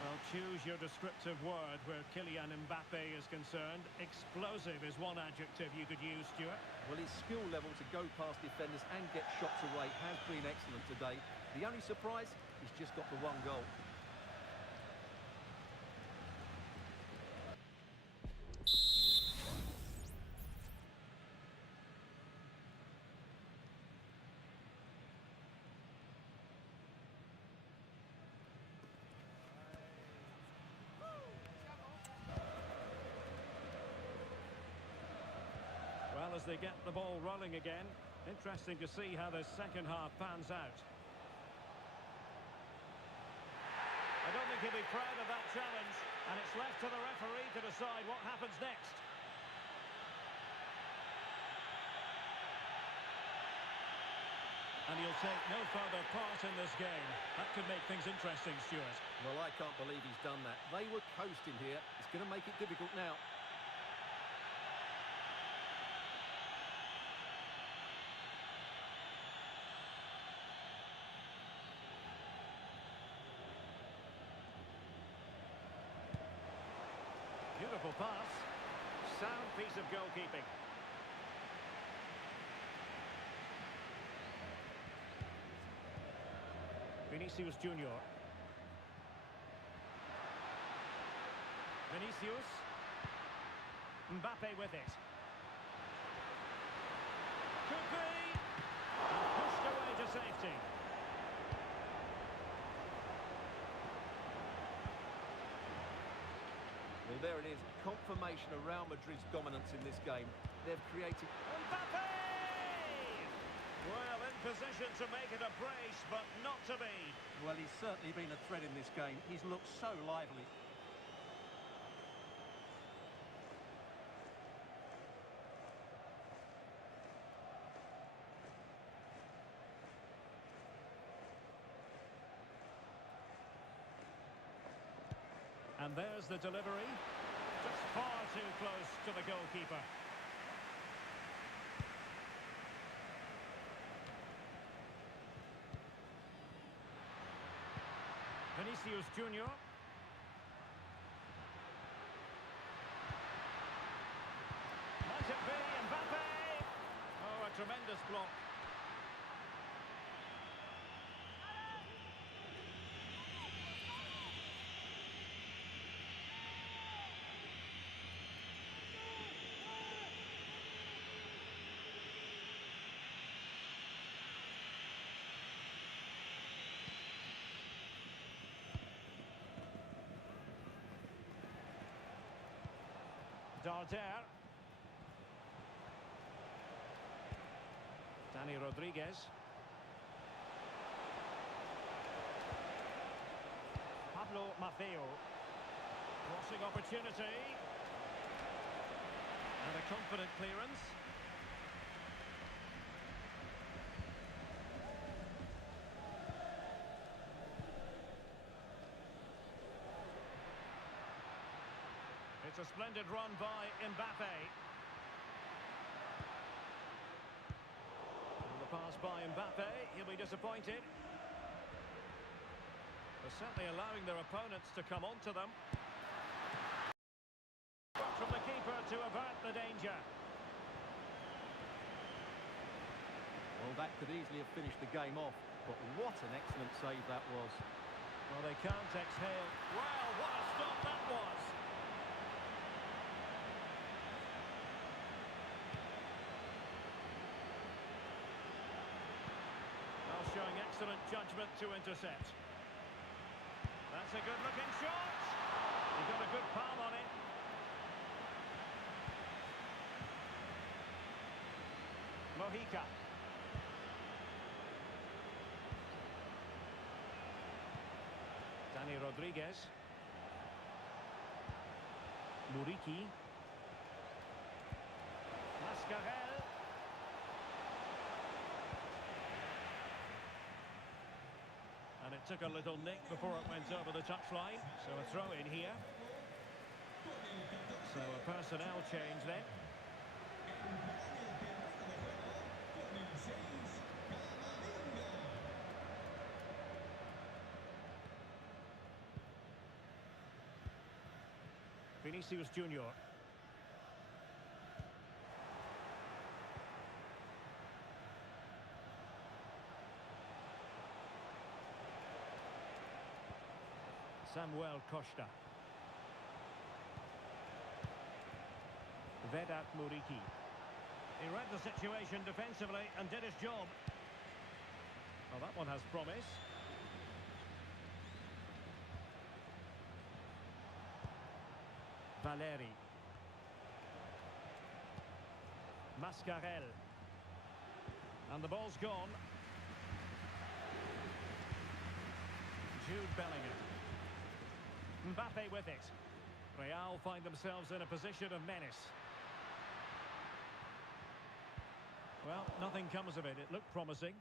Well, choose your descriptive word where Kylian Mbappe is concerned. Explosive is one adjective you could use, Stuart. Well, his skill level to go past defenders and get shots away has been excellent today. The only surprise, he's just got the one goal. Well, as they get the ball rolling again, interesting to see how the second half pans out. I don't think he'll be proud of that challenge, and it's left to the referee to decide what happens next. And he'll take no further part in this game. That could make things interesting, Stuart. Well, I can't believe he's done that. They were coasting here. It's going to make it difficult now. Beautiful pass. Sound piece of goalkeeping. Vinicius Junior. Vinicius. Mbappe with it. Could be. And pushed away to safety. Well, there it is. Confirmation of Real Madrid's dominance in this game. They've created... Mbappe! Well, in position to make it a brace, but not to be. Well, he's certainly been a threat in this game. He's looked so lively. And there's the delivery. Just Far too close to the goalkeeper. Vinicius Junior. Might it be MBAPPE? Oh, a tremendous block. Darder. Dani Rodriguez. Pablo Maffeo. Crossing opportunity. And a confident clearance. It's a splendid run by MBAPPE. And the pass by MBAPPE, he'll be disappointed. They're certainly allowing their opponents to come onto them. From the keeper to avert the danger. Well, that could easily have finished the game off, but what an excellent save that was. Well, they can't exhale. Wow, what a stop that was! Showing excellent judgment to intercept. That's a good-looking shot. He got a good palm on it. Mojica. Dani Rodriguez. Muriqi. Mascarell. And it took a little nick before it went over the touchline. So a throw in here. So a personnel change then. Vinicius Junior. Samuel Costa. Vedat Muriqi. He read the situation defensively and did his job. Well, that one has promise. Valeri. Mascarell. And the ball's gone. Jude Bellingham. MBAPPE with it. Real find themselves in a position of menace. Well, nothing comes of it. It looked promising.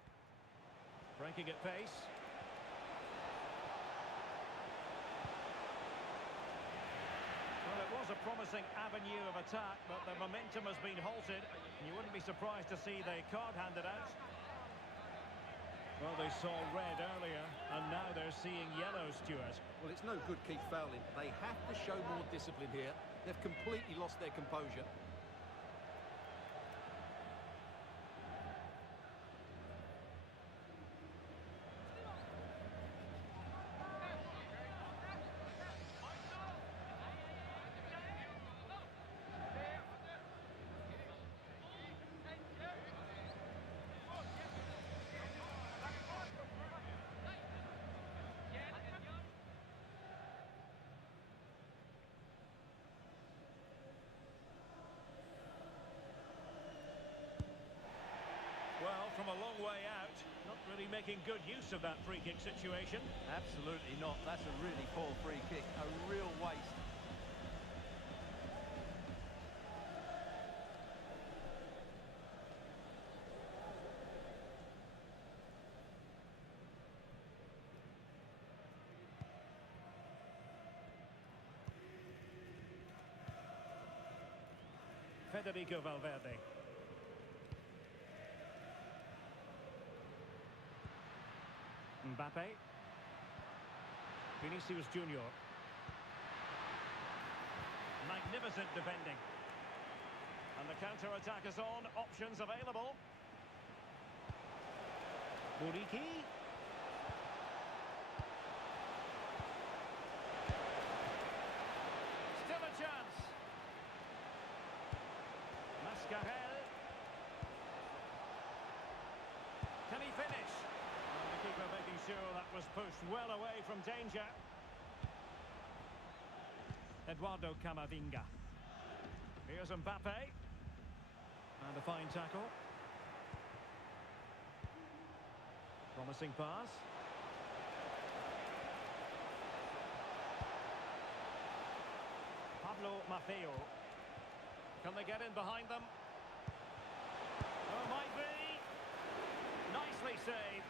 Breaking at pace. Well, it was a promising avenue of attack, but the momentum has been halted. You wouldn't be surprised to see the card handed out. Well, they saw red earlier, and now they're seeing yellow, Stuart. Well, it's no good keep fouling. They have to show more discipline here. They've completely lost their composure. Well, from a long way out, not really making good use of that free kick situation. Absolutely not. That's a really poor free kick. A real waste. Federico Valverde. Mbappe. Vinicius Junior. Magnificent defending. And the counter-attack is on. Options available. Muriqi. Still a chance. Mascarell. Can he finish? And the keeper making sure that was pushed well away from danger. Eduardo Camavinga. Here's Mbappe. And a fine tackle. Promising pass. Pablo Maffeo. Can they get in behind them? Oh, might be. Nicely saved.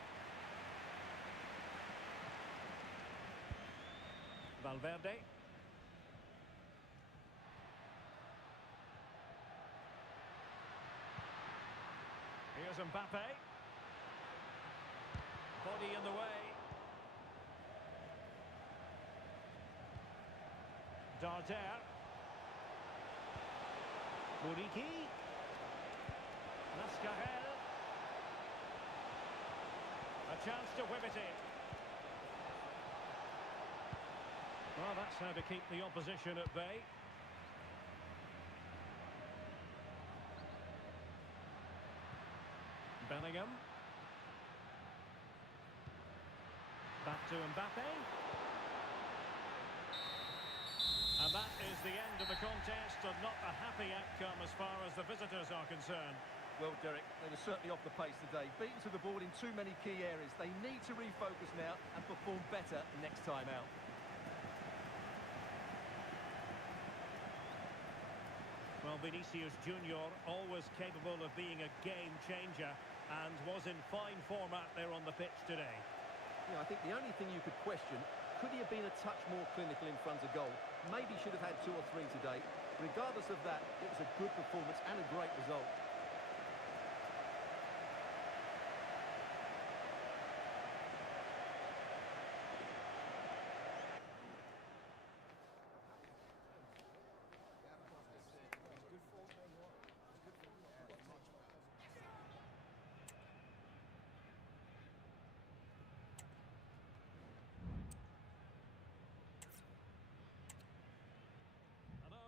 Valverde. Here's Mbappe. Body in the way. Darder. Muriqi. Mascarell. A chance to whip it in. Well, that's how to keep the opposition at bay. Bellingham. Back to Mbappe. And that is the end of the contest, and not a happy outcome as far as the visitors are concerned. Well, Derek, they were certainly off the pace today. Beaten to the ball in too many key areas. They need to refocus now and perform better next time out. Well, Vinicius Junior, always capable of being a game changer, and was in fine form out there on the pitch today. Yeah, I think the only thing you could question, could he have been a touch more clinical in front of goal? Maybe should have had 2 or 3 today. Regardless of that, it was a good performance and a great result.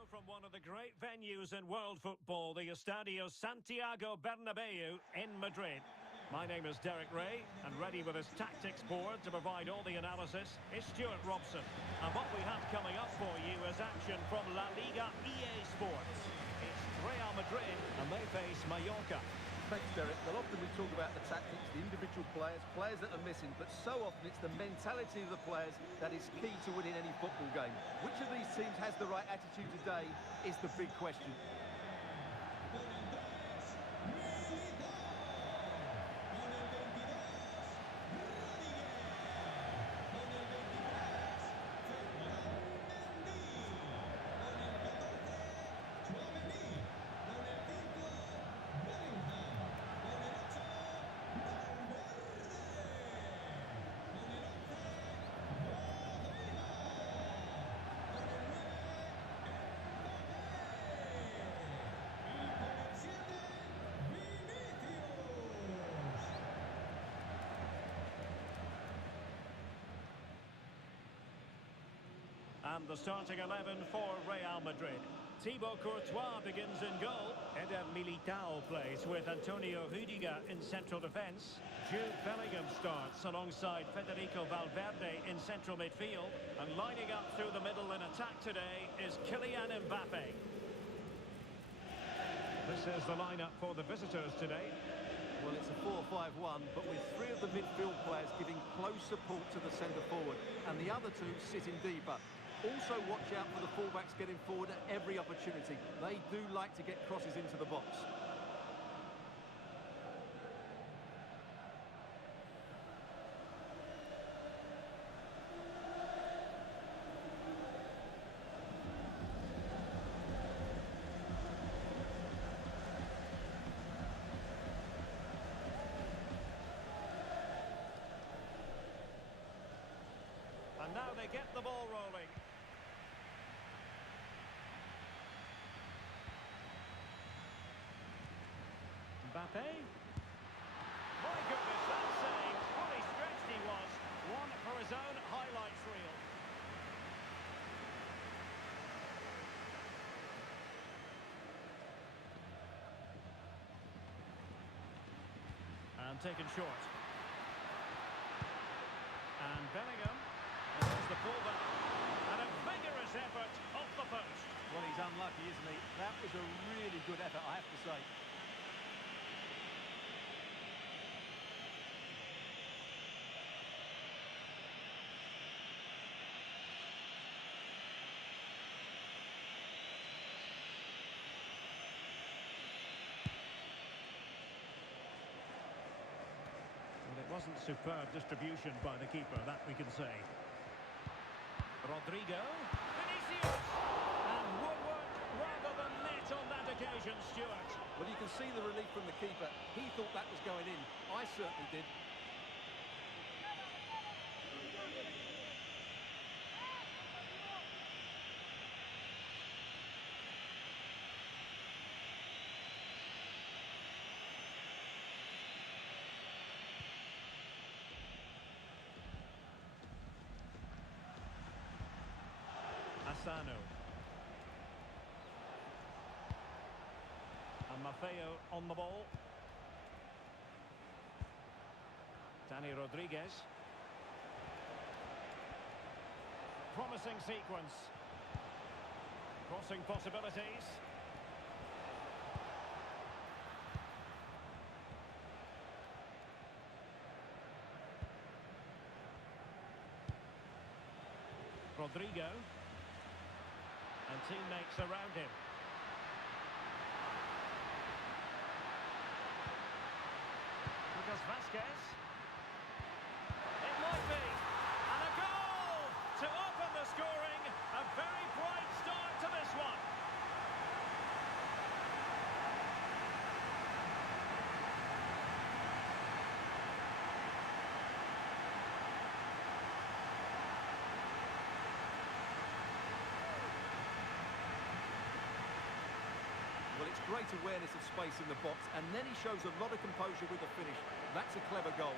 From one of the great venues in world football, the Estadio Santiago Bernabeu in Madrid. My name is Derek Ray, and ready with his tactics board to provide all the analysis is Stuart Robson. And what we have coming up for you is action from La Liga EA Sports. It's Real Madrid, and they face Mallorca. Thanks, Derek. Well, often we talk about the tactics, the individual players that are missing, but so often it's the mentality of the players that is key to winning any football game. Which of these teams has the right attitude today is the big question. And the starting 11 for Real Madrid. Thibaut Courtois begins in goal. Eder Militao plays with Antonio Rudiger in central defence. Jude Bellingham starts alongside Federico Valverde in central midfield. And lining up through the middle in attack today is Kylian Mbappe. This is the lineup for the visitors today. Well, it's a 4-5-1, but with 3 of the midfield players giving close support to the centre forward, and the other 2 sitting deeper. Also watch out for the fullbacks getting forward at every opportunity. They do like to get crosses into the box. they get the ball rolling. MBAPPE. My goodness, that save. Fully stretched he was. One for his own highlights reel. And taken short. And Bellingham. And there's the fullback. And a vigorous effort off the post. Well, he's unlucky, isn't he? That was a really good effort, I have to say. Well, it wasn't superb distribution by the keeper, that we can say. Rodrigo. Vinicius. And woodwork rather than net on that occasion, Stuart. Well, you can see the relief from the keeper. He thought that was going in. I certainly did. Asano. And Maffeo on the ball. Dani Rodriguez. Promising sequence. Crossing possibilities. Rodrigo. And teammates around him. Lucas Vasquez. It might be. And a goal to open the scoring. A very bright start to this one. Well, it's great awareness of space in the box, and then he shows a lot of composure with the finish. That's a clever goal.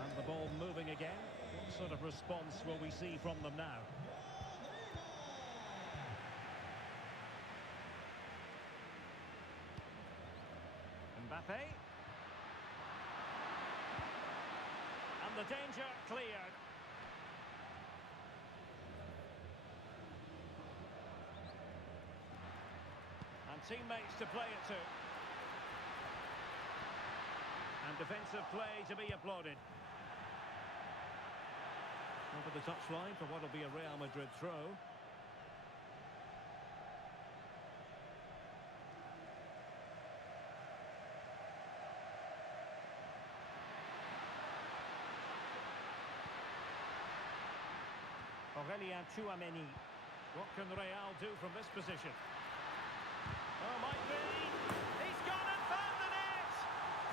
And the ball moving again. What sort of response will we see from them now? MBAPPE. And the danger cleared. And teammates to play it to. And defensive play to be applauded. Over the touchline for what will be a Real Madrid throw. Aurelien Tchouameni. What can Real do from this position? Oh, might be. He's gone and found the net!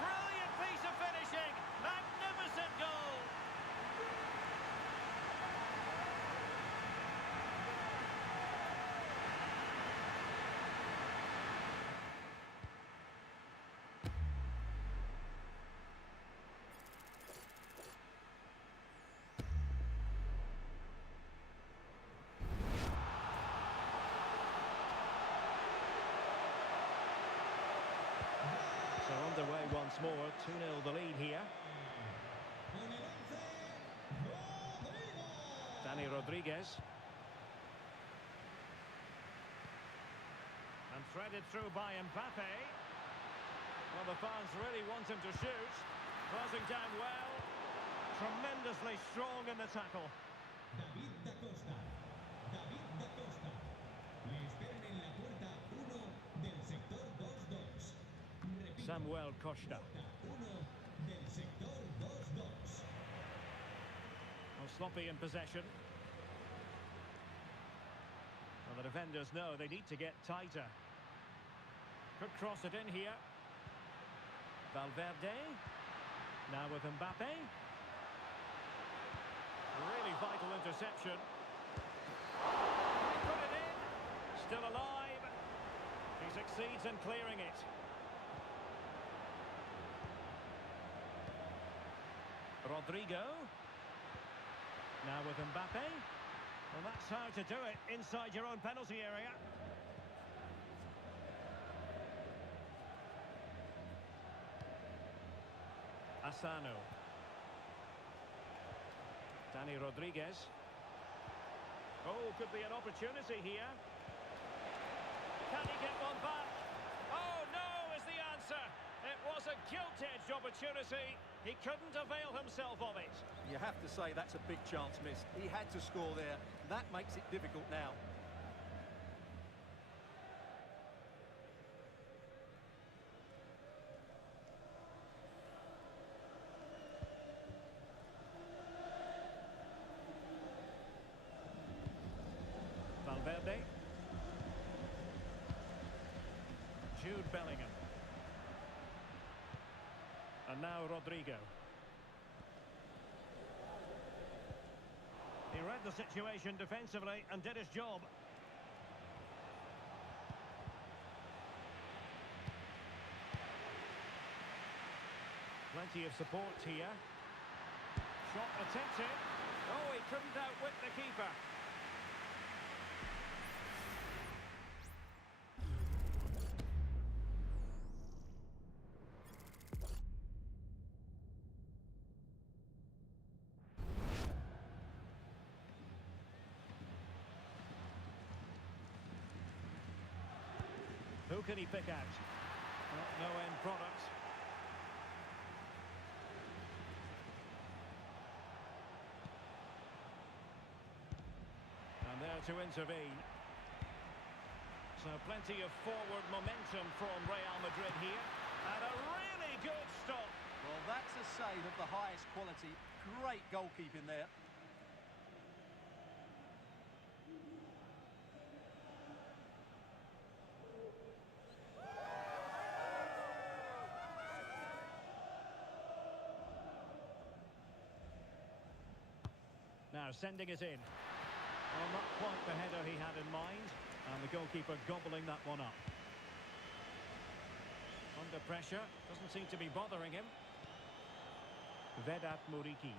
Brilliant piece of finishing! Magnificent goal! So underway once more, 2-0 the lead here. Dani Rodriguez. And threaded through by MBAPPE. Well, the fans really want him to shoot. Closing down well. Tremendously strong in the tackle. David da Costa. David da Costa. Le Samuel Costa. Uno del sector 2-2. Well, sloppy in possession. Well, the defenders know they need to get tighter. Could cross it in here. Valverde. Now with MBAPPE. Really vital interception. He put it in. Still alive. He succeeds in clearing it. Rodrigo. Now with MBAPPE. Well, that's how to do it inside your own penalty area. Asano. Dani Rodriguez. Oh, could be an opportunity here. Can he get one back? Oh, no, is the answer. It was a gilt-edged opportunity. He couldn't avail himself of it. You have to say that's a big chance missed. He had to score there. That makes it difficult now. Valverde. Jude Bellingham. And now Rodrigo. He read the situation defensively and did his job. Plenty of support here. Shot attempted. Oh, he couldn't outwit the keeper. Who can he pick out? No end product. And there to intervene. So plenty of forward momentum from Real Madrid here. And a really good stop. Well, that's a save of the highest quality. Great goalkeeping there. Now sending it in. Well, not quite the header he had in mind. And the goalkeeper gobbling that one up. Under pressure. Doesn't seem to be bothering him. Vedat Muriqi.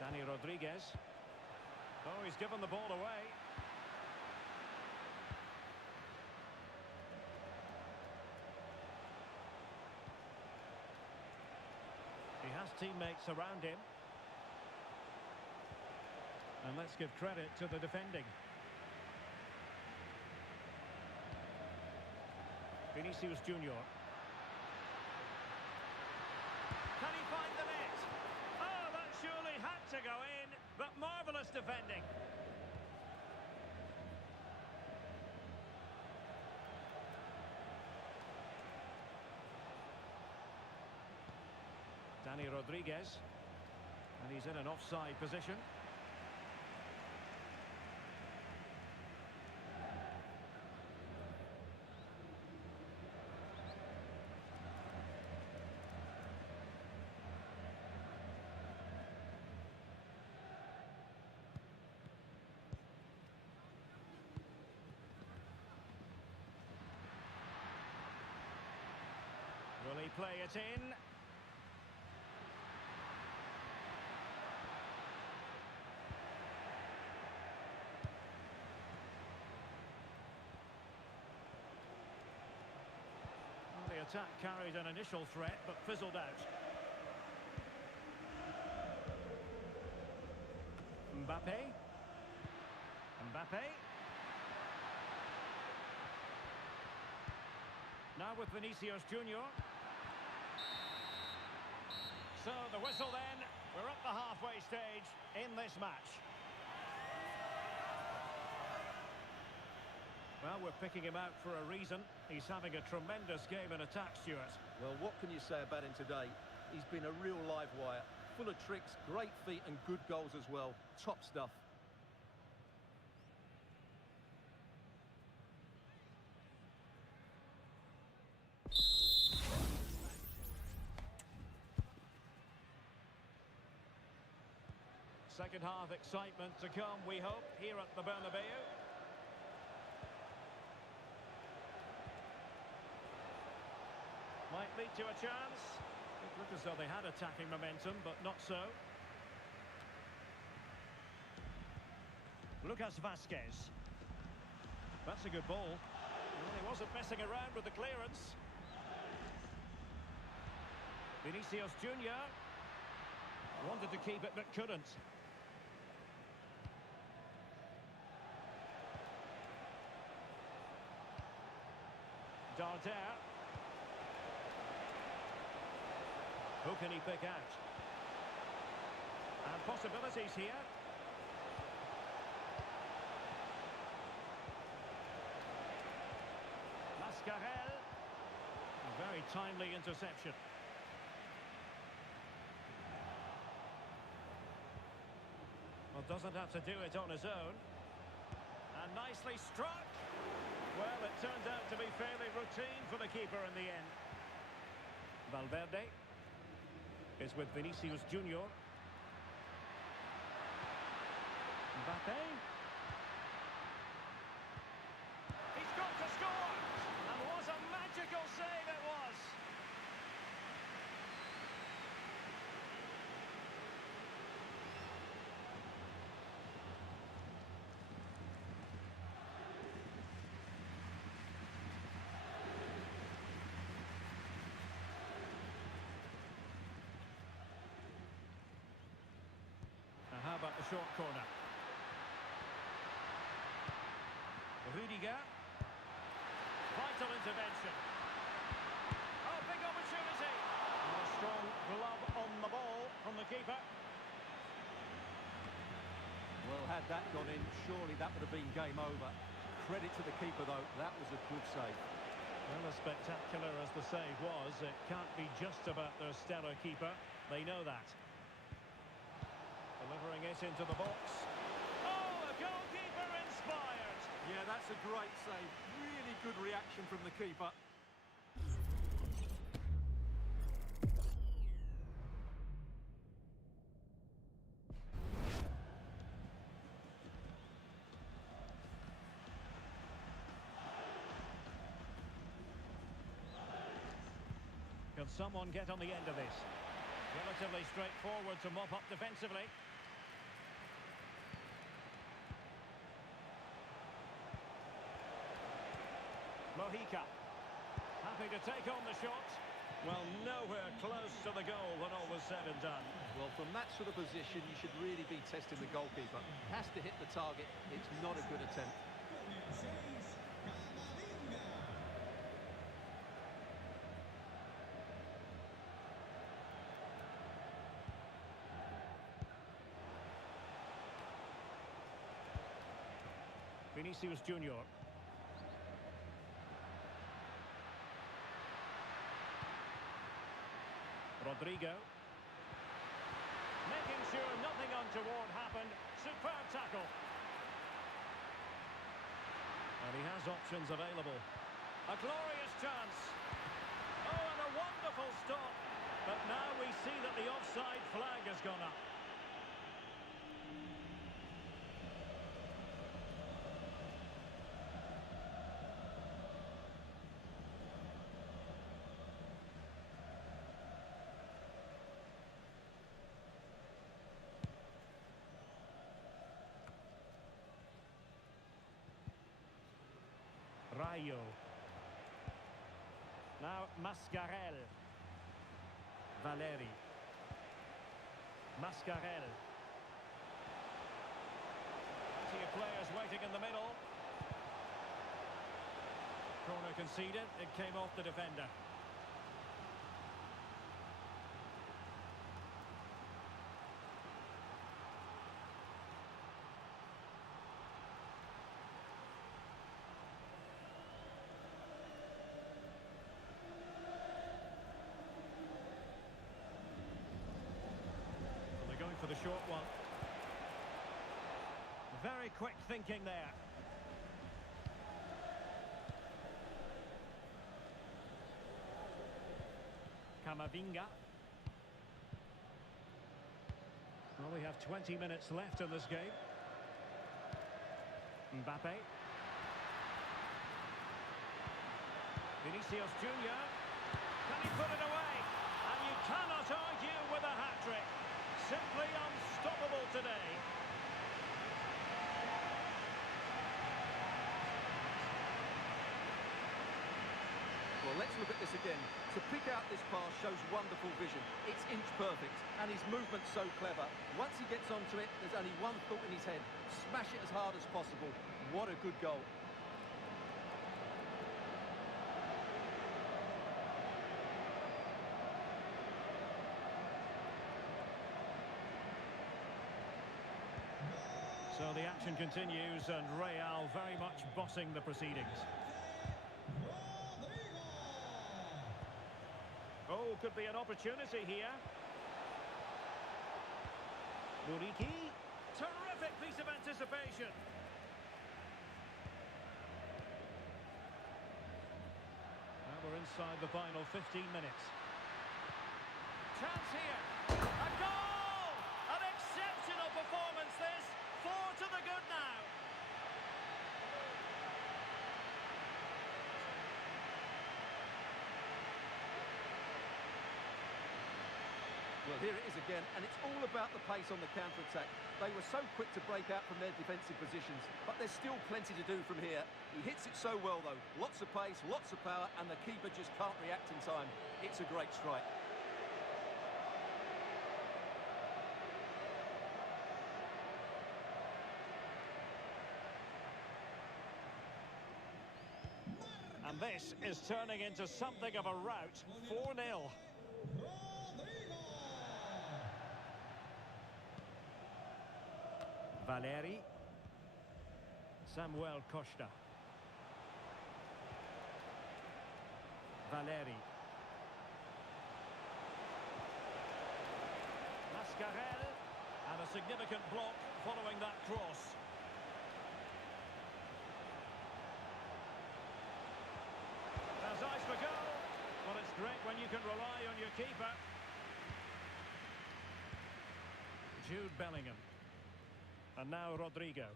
Dani Rodriguez. Oh, he's given the ball away. He has teammates around him. And let's give credit to the defending. Vinicius Junior. Can he find the net? Oh, that surely had to go in, but marvellous defending. Dani Rodriguez. And he's in an offside position. Will he play it in? Well, the attack carried an initial threat, but fizzled out. MBAPPE. MBAPPE. Now with Vinicius Junior. So the whistle then. We're at the halfway stage in this match. Well, we're picking him out for a reason. He's having a tremendous game in attack, Stuart. Well, what can you say about him today? He's been a real live wire. Full of tricks, great feet and good goals as well. Top stuff. Second half excitement to come, we hope, here at the Bernabeu. Might lead to a chance. It looked as though they had attacking momentum, but not so. Lucas Vazquez. That's a good ball. Well, he wasn't messing around with the clearance. Vinicius Junior wanted to keep it but couldn't. Darder. Who can he pick out? And possibilities here. Mascarell. Very timely interception. Well, doesn't have to do it on his own. And nicely struck. Well, it turned out to be fairly routine for the keeper in the end. Valverde is with Vinicius Junior. MBAPPE. He's got to score! And what a magical save it was! Now how about the short corner? Rudiger. Vital intervention. Oh, big opportunity. And a strong glove on the ball from the keeper. Well, had that gone in, surely that would have been game over. Credit to the keeper, though. That was a good save. Well, as spectacular as the save was, it can't be just about their stellar keeper. They know that. Delivering it into the box. Oh, a goalkeeper inspired. Yeah, that's a great save. Really good reaction from the keeper. Can someone get on the end of this? Relatively straightforward to mop up defensively. Mojica. Happy to take on the shot. Well, nowhere close to the goal when all was said and done. Well, from that sort of position, you should really be testing the goalkeeper. Has to hit the target. It's not a good attempt. Vinicius Junior. Rodrigo. Making sure nothing untoward happened. Superb tackle. And he has options available. A glorious chance. Oh, and a wonderful stop. But now we see that the offside flag has gone up. Rayo. Now Mascarell. Valeri. Mascarell. Plenty of players waiting in the middle. Corner conceded. It came off the defender. for the short one. Very quick thinking there. Camavinga. Well, we have 20 minutes left in this game. MBAPPE. Vinicius Junior. Can he put it away? And you cannot argue with a hat-trick. Simply unstoppable today. Well, let's look at this again. To pick out this pass shows wonderful vision. It's inch perfect, and his movement's so clever. Once he gets onto it, there's only one thought in his head. Smash it as hard as possible. What a good goal. So the action continues, and Real very much bossing the proceedings. Oh, could be an opportunity here. Muriqi. Terrific piece of anticipation. Now we're inside the final 15 minutes. Chance here. A goal! An exceptional performance this. 4 to the good now. Well, here it is again, and it's all about the pace on the counter-attack. They were so quick to break out from their defensive positions, but there's still plenty to do from here. He hits it so well, though. Lots of pace, lots of power, and the keeper just can't react in time. It's a great strike. And this is turning into something of a rout. 4-0. Valeri. Samuel Costa. Valeri. Mascarell. And a significant block following that cross. There's eyes for goal. Well, it's great when you can rely on your keeper. Jude Bellingham. And now Rodrigo.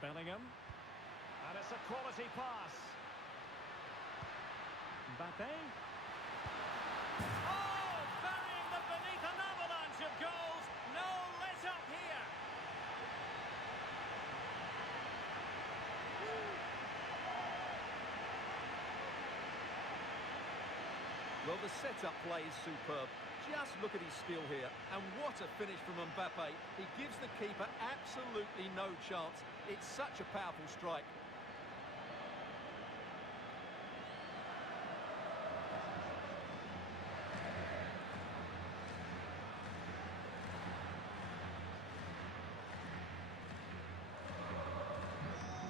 Bellingham. And it's a quality pass. MBAPPE. Oh, burying them beneath an avalanche of goals. No let up here. Well, the setup play is superb. Just look at his skill here. And what a finish from MBAPPE. He gives the keeper absolutely no chance. It's such a powerful strike.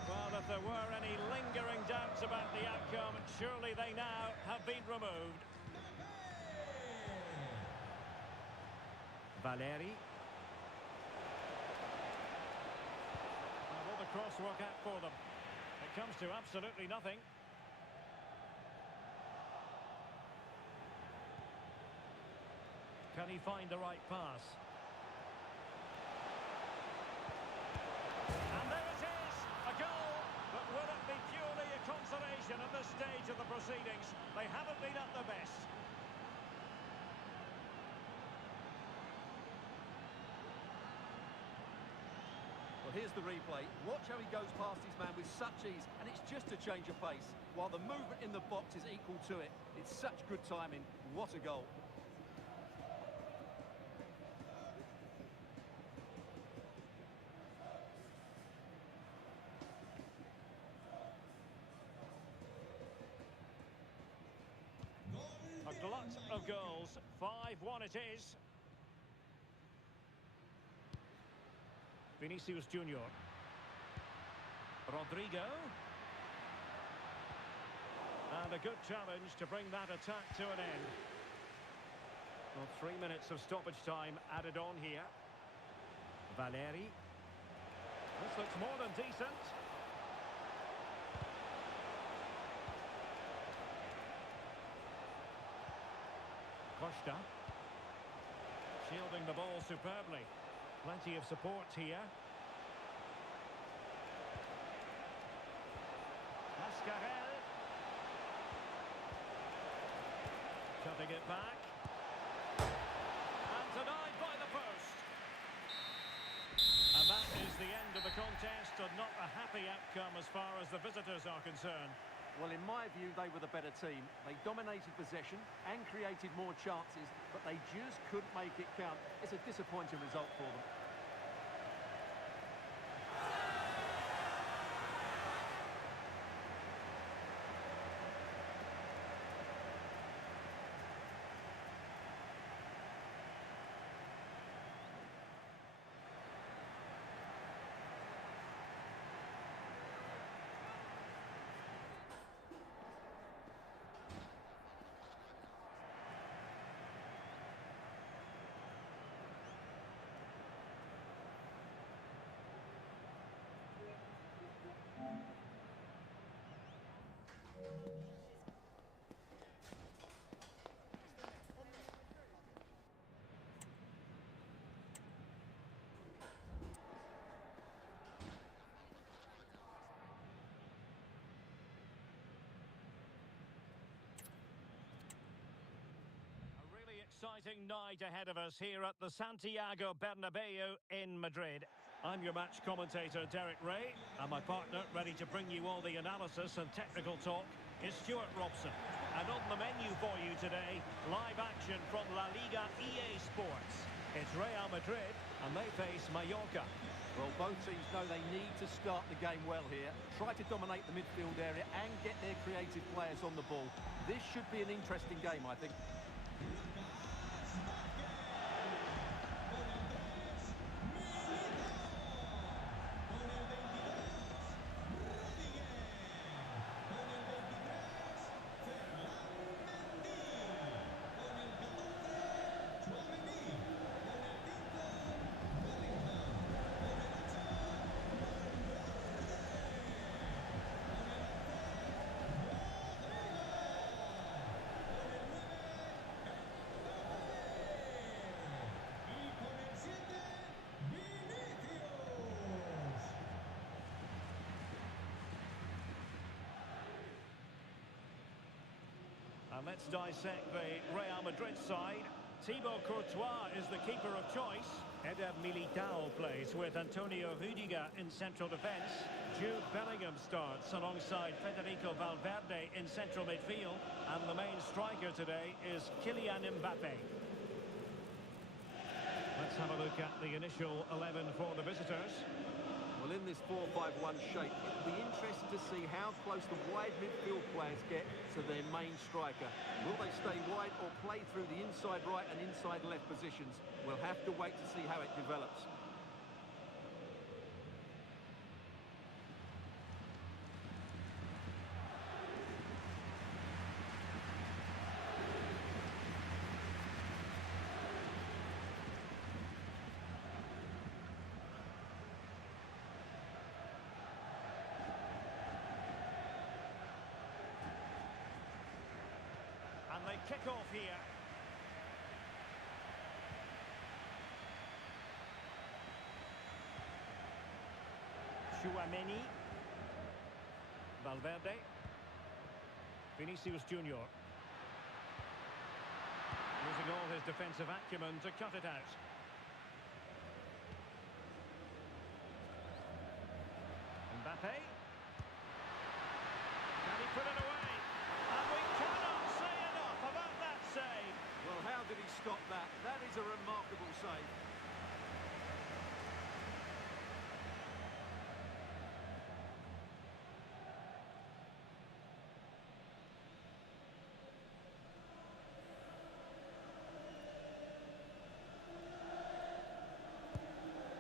Well, if there were any lingering doubts about the outcome, surely they now have been removed. Valeri. Now, will the cross work out for them? It comes to absolutely nothing. Can he find the right pass? And there it is, a goal. But will it be purely a consolation at this stage of the proceedings? They haven't been at their best. Well, here's the replay. Watch how he goes past his man with such ease, and it's just a change of pace. While the movement in the box is equal to it. It's such good timing. What a goal. A glut of goals. 5-1 it is. Vinicius Junior. Rodrigo. And a good challenge to bring that attack to an end. Well, 3 minutes of stoppage time added on here. Valeri. This looks more than decent. Costa. Shielding the ball superbly. Plenty of support here. Mascarell. Cutting it back. And denied by the post. And that is the end of the contest, and not a happy outcome as far as the visitors are concerned. Well, in my view, they were the better team. They dominated possession and created more chances, but they just couldn't make it count. It's a disappointing result for them. Exciting night ahead of us here at the Santiago Bernabeu in Madrid. I'm your match commentator, Derek Ray, and my partner, ready to bring you all the analysis and technical talk, is Stuart Robson. And on the menu for you today, live action from La Liga EA Sports. It's Real Madrid, and they face Mallorca. Well, both teams know they need to start the game well here, try to dominate the midfield area and get their creative players on the ball. This should be an interesting game, I think. And let's dissect the Real Madrid side. Thibaut Courtois is the keeper of choice. Eder Militao plays with Antonio Rudiger in central defence. Jude Bellingham starts alongside Federico Valverde in central midfield. And the main striker today is Kylian Mbappe. Let's have a look at the initial 11 for the visitors. Well, in this 4-5-1 shape, it'll be interesting to see how close the wide midfield players get to their main striker. Will they stay wide or play through the inside right and inside left positions? We'll have to wait to see how it develops. And they kick off here. Tchouaméni. Valverde. Vinicius Junior. Using all his defensive acumen to cut it out. Mbappe. Can he put it away? And we cannot say enough about that save. Well, how did he stop that? That is a remarkable save.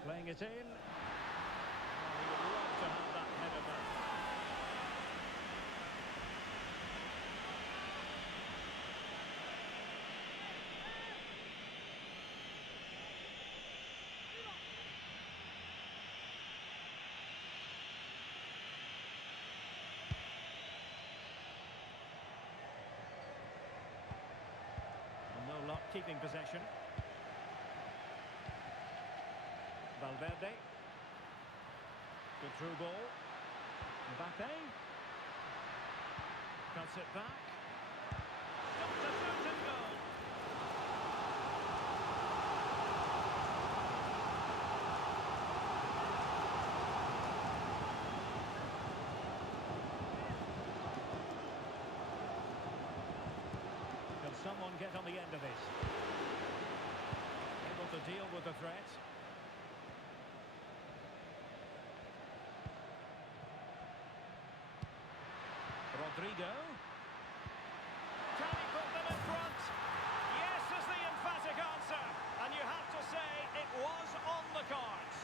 Playing it in. Oh, he would love to have that header back. keeping possession. Valverde. Good through ball. MBAPPE. Cuts it back. Stops a shoot and goal. Can someone get on the end of this? Able to deal with the threat. Rodrigo. Can he put them in front? Yes is the emphatic answer. And you have to say it was on the cards.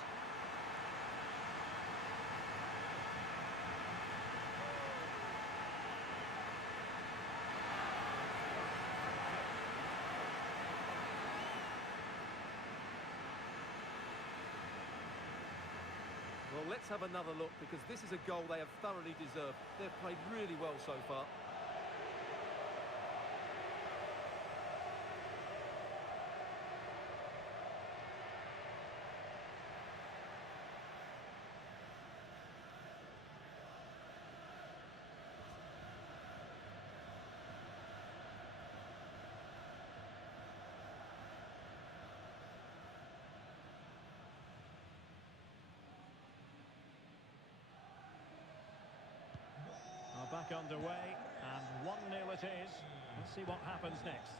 Well, let's have another look, because this is a goal they have thoroughly deserved. They've played really well so far. Back underway, and 1-0 it is. Let's see what happens next.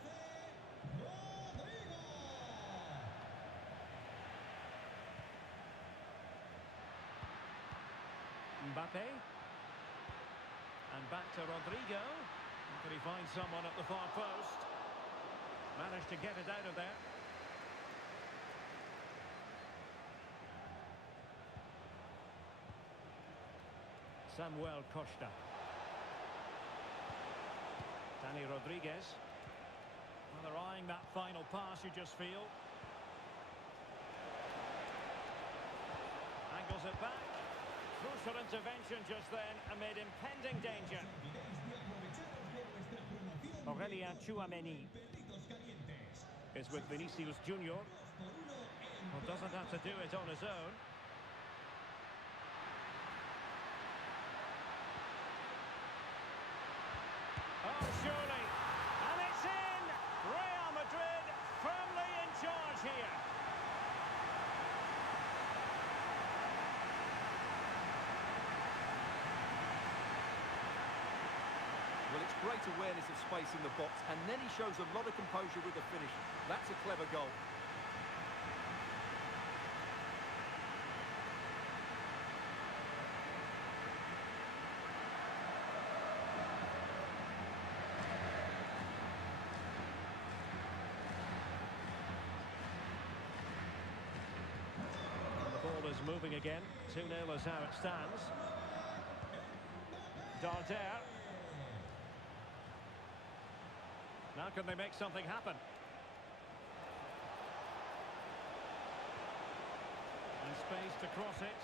MBAPPE. And back to Rodrigo. Can he find someone at the far post? Managed to get it out of there. Samuel Costa. Dani Rodriguez. Well, they're eyeing that final pass, you just feel. Angles it back. Crucial intervention just then amid impending danger. Aurelien Tchouameni is with Vinicius Junior. Well, doesn't have to do it on his own. Oh, surely. And it's in! Real Madrid firmly in charge here. Well, it's great awareness of space in the box, and then he shows a lot of composure with the finish. That's a clever goal. Ball is moving again. 2-0 is how it stands. Darder. Now can they make something happen? And space to cross it.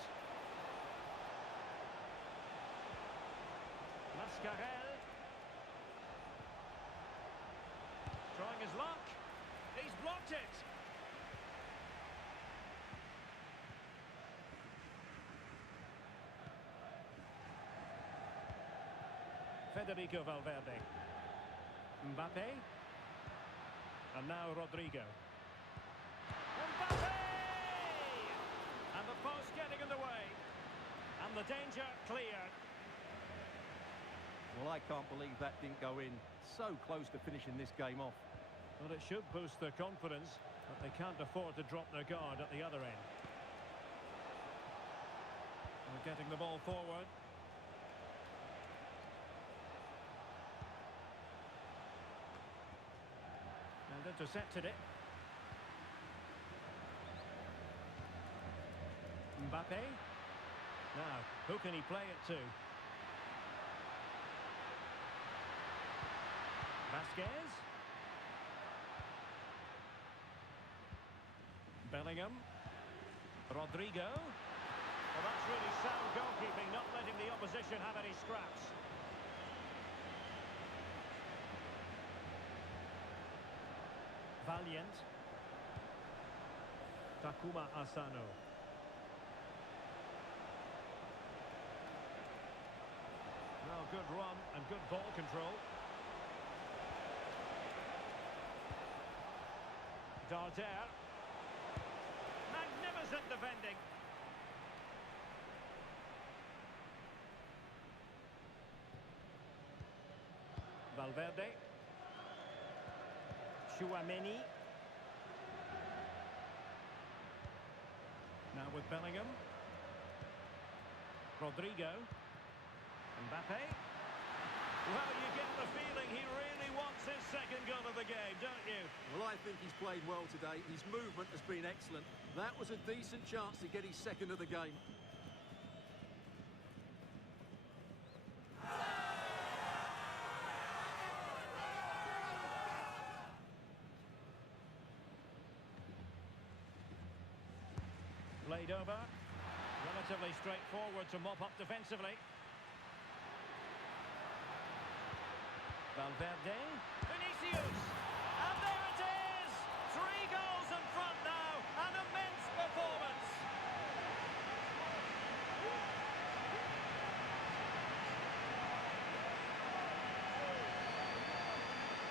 Mascarell. Trying his luck. He's blocked it. Federico Valverde. MBAPPE. And now Rodrigo. MBAPPE! And the post getting in the way. And the danger cleared. Well, I can't believe that didn't go in. So close to finishing this game off. Well, it should boost their confidence, but they can't afford to drop their guard at the other end. They're getting the ball forward. And intercepted it. MBAPPE. Now, who can he play it to? Vasquez. Bellingham. Rodrigo. Well, that's really sound goalkeeping, not letting the opposition have any scraps. Valiant. Takuma Asano. Well, good run and good ball control. Darder. Magnificent defending. Valverde. Chouameni. Now with Bellingham. Rodrigo. MBAPPE. Well, you get the feeling he really wants his second goal of the game, don't you? Well, I think he's played well today. His movement has been excellent. That was a decent chance to get his second of the game. Played over. Relatively straightforward to mop up defensively. Valverde. Vinicius. And there it is! 3 goals in front now. An immense performance.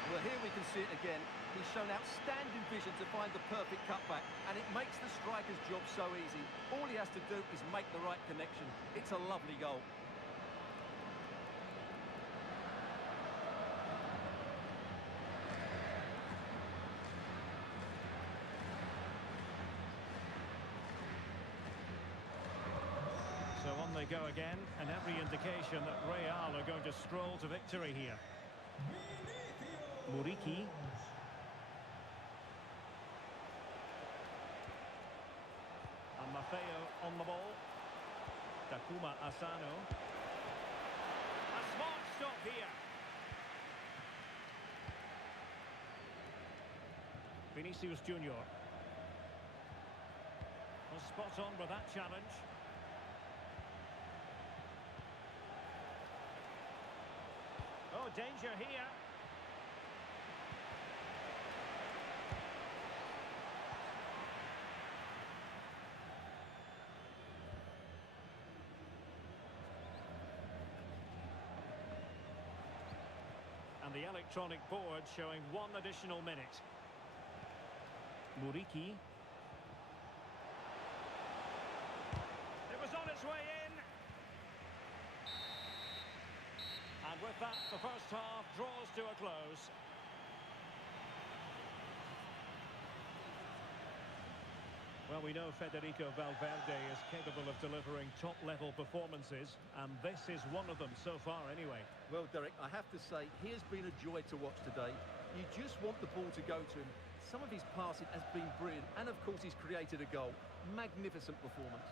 Well, here we can see it again. He's shown outstanding vision to find the perfect cutback, and it makes the striker's job so easy. All he has to do is make the right connection. It's a lovely goal. So on they go again, and every indication that Real are going to stroll to victory here. Muriqi. And Maffeo on the ball. Takuma Asano. A smart stop here. Vinicius Junior. Was spot on with that challenge. Oh, danger here. And the electronic board showing 1 additional minute. Muriqi. It was on its way in. And with that, the first half draws to a close. Well, we know Federico Valverde is capable of delivering top-level performances, and this is one of them so far anyway. Well, Derek, I have to say, he has been a joy to watch today. You just want the ball to go to him. Some of his passing has been brilliant, and of course he's created a goal. Magnificent performance.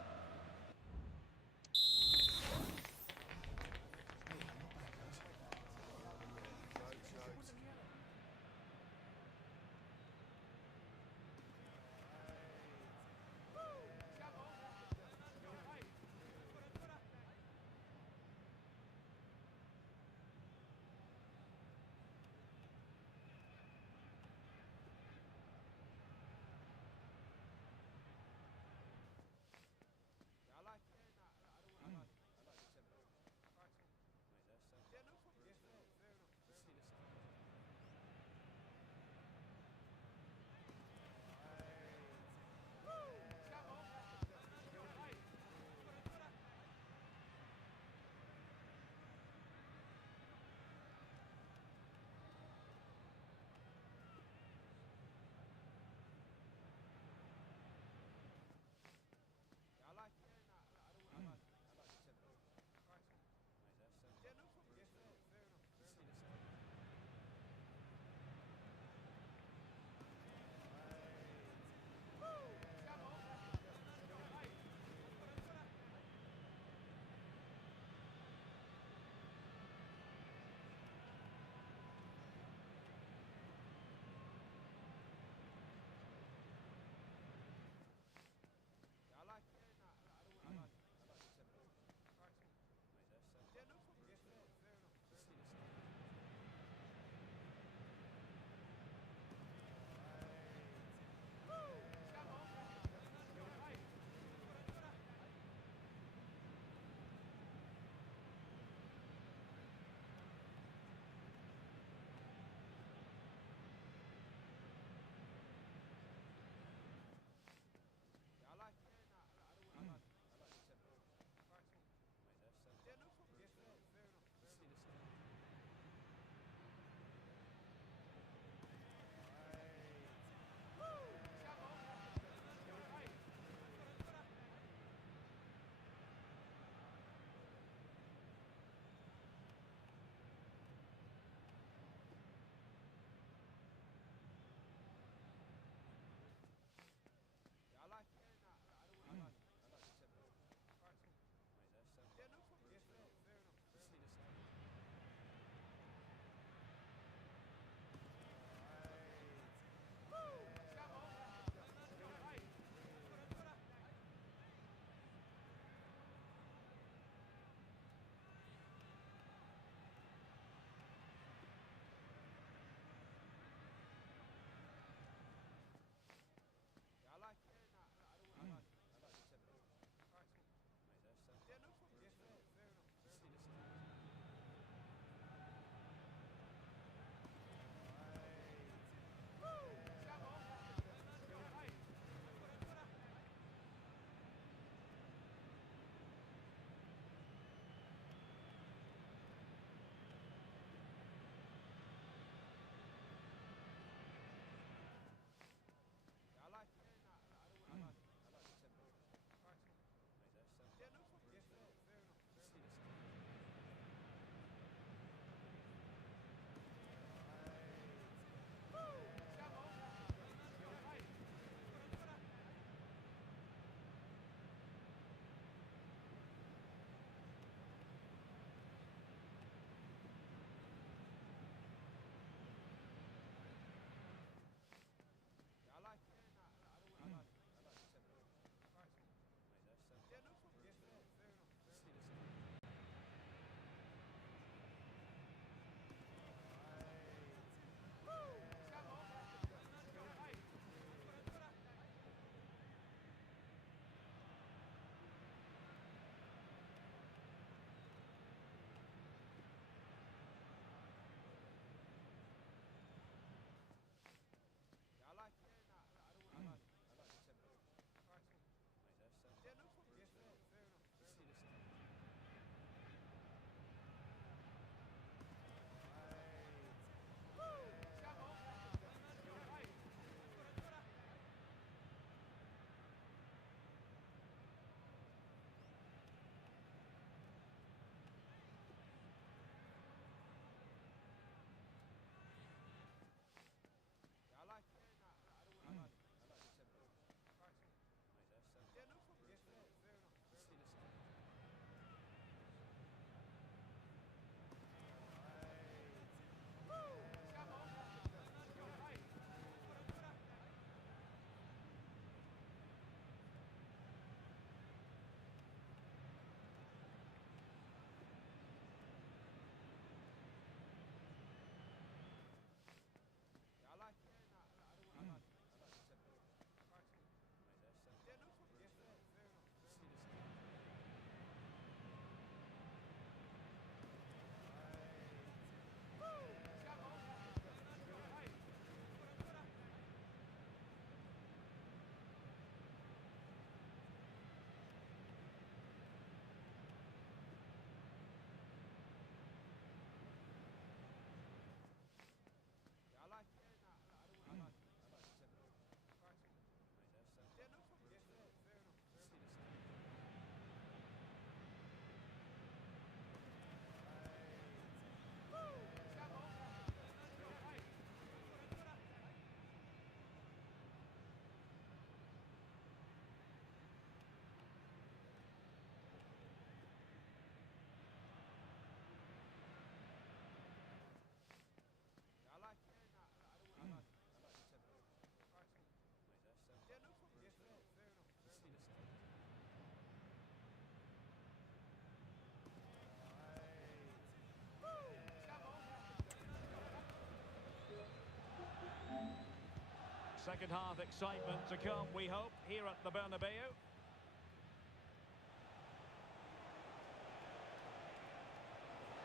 Second half excitement to come, we hope, here at the Bernabeu.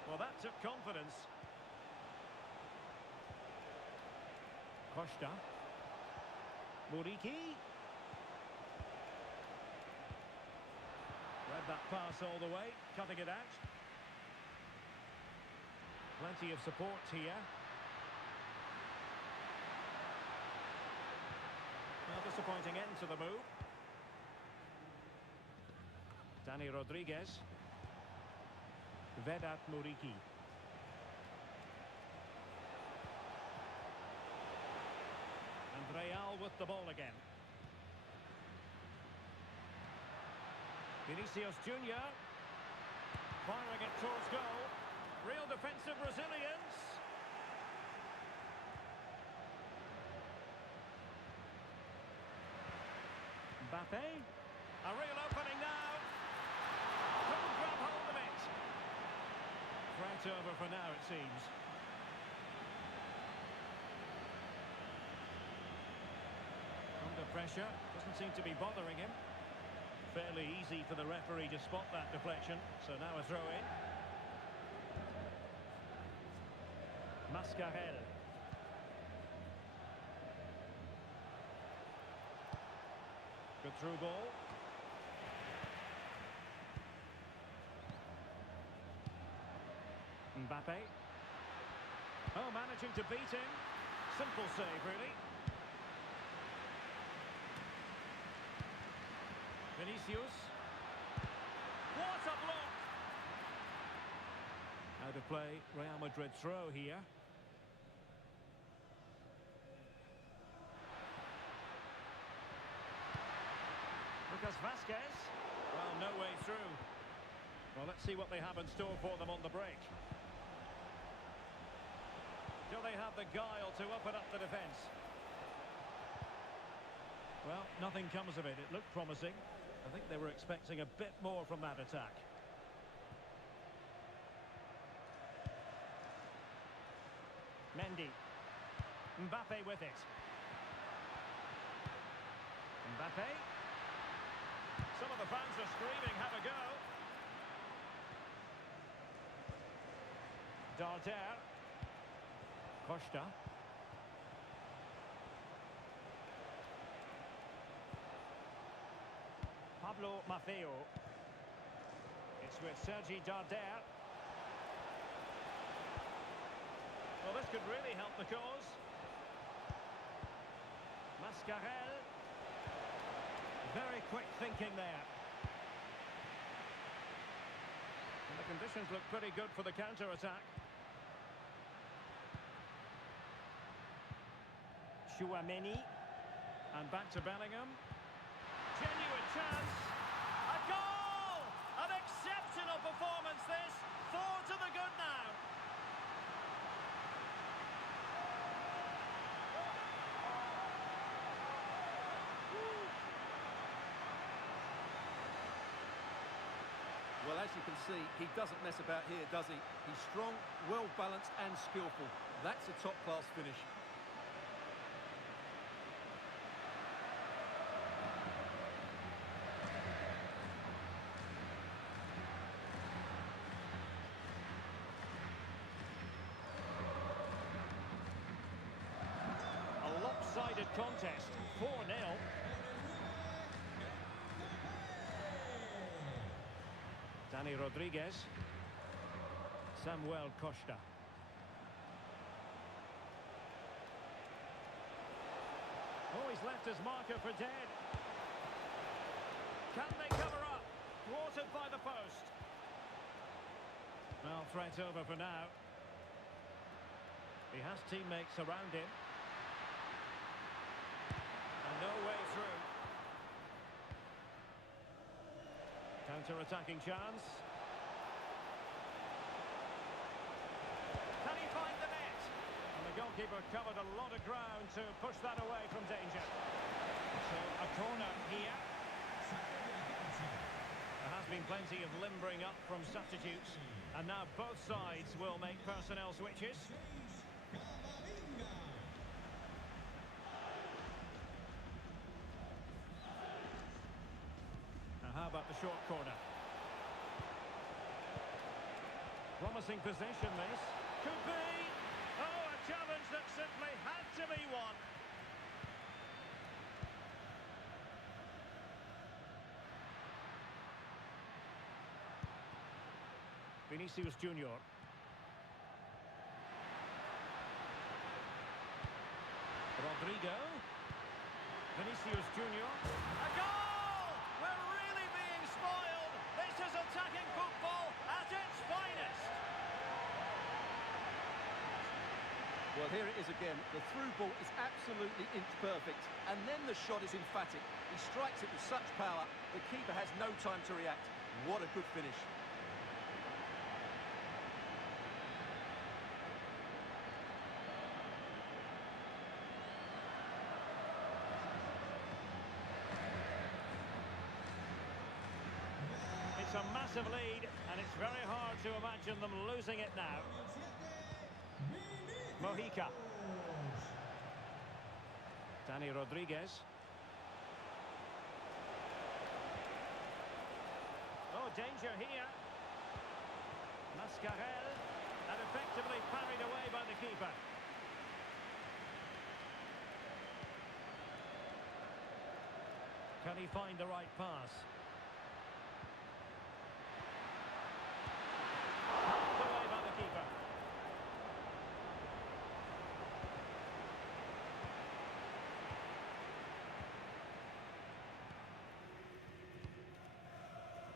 Well, that took confidence. Costa. Muriqi. Read that pass all the way, cutting it out. Plenty of support here. Well, disappointing end to the move. Dani Rodriguez. Vedat Muriqi. And Real with the ball again. Vinicius Junior. Firing it towards goal. Real defensive resilience. MBAPPE. A real opening now. Couldn't grab hold of it. Threat over for now, it seems. Under pressure. Doesn't seem to be bothering him. Fairly easy for the referee to spot that deflection. So now a throw-in. Mascarell. Good through ball. MBAPPE. Oh, managing to beat him. Simple save, really. Vinicius. What a block! Out of play, Real Madrid throw here. Lucas Vazquez. Well, no way through. Well, let's see what they have in store for them on the break. Do they have the guile to open up the defence? Well, nothing comes of it. It looked promising. I think they were expecting a bit more from that attack. Mendy. MBAPPE with it. MBAPPE. Some of the fans are screaming, have a go. Darder. Costa. Pablo Maffeo. It's with Sergi Darder. Well, this could really help the cause. Mascarell. Very quick thinking there. And the conditions look pretty good for the counter-attack. Chouameni. And back to Bellingham. Genuine chance. A goal! An exceptional performance this. 4 to the good now. Well, as you can see, he doesn't mess about here, does he? He's strong, well-balanced and skillful. That's a top-class finish. A lopsided contest, 4-0. Dani Rodriguez. Samuel Costa. Oh, he's left his marker for dead. Can they cover up? Thwarted by the post. Well, threat over for now. He has teammates around him. And no way through. Counter-attacking chance. Can he find the net? And the goalkeeper covered a lot of ground to push that away from danger. So a corner here. There has been plenty of limbering up from substitutes. And now both sides will make personnel switches. short corner. Promising possession, this. Could be. Oh, a challenge that simply had to be won. Vinicius Junior. Rodrigo. Vinicius Junior. A goal! We're really being spoiled. This is attacking football at its finest. Well, here it is again. The through ball is absolutely inch perfect. And then the shot is emphatic. He strikes it with such power, the keeper has no time to react. What a good finish. It's a massive lead, and it's very hard to imagine them losing it now. Mojica. Dani Rodriguez. Oh, danger here. Mascarell. And effectively parried away by the keeper. Can he find the right pass? Knocked away by the keeper.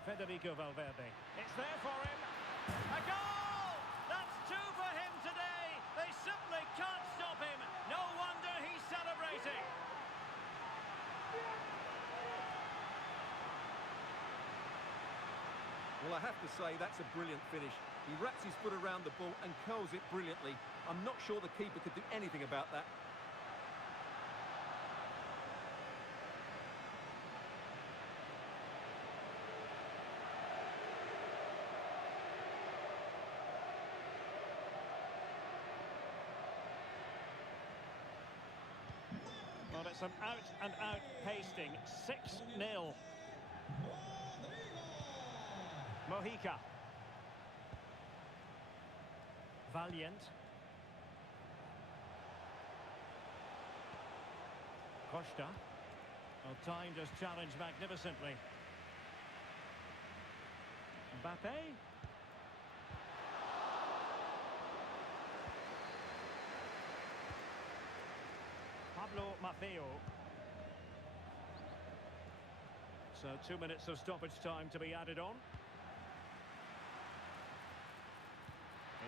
Federico Valverde. It's there for him. A goal! That's two for him today. They simply can't stop him. No wonder he's celebrating. Well, I have to say, that's a brilliant finish. He wraps his foot around the ball and curls it brilliantly. I'm not sure the keeper could do anything about that. Well, it's an out-and-out pasting. 6-0. Mojica. Valiant. Costa. Well, timed his challenge magnificently. MBAPPE. Pablo Maffeo. So 2 minutes of stoppage time to be added on.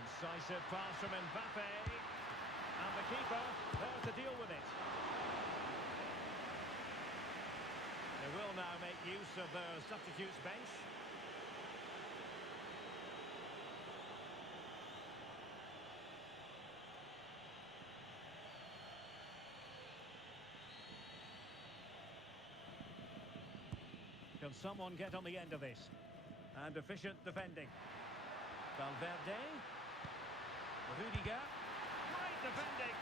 Incisive pass from MBAPPE. And the keeper there to deal with it. They will now make use of their substitutes bench. Can someone get on the end of this? And efficient defending. Valverde. Rudiger. Great defending.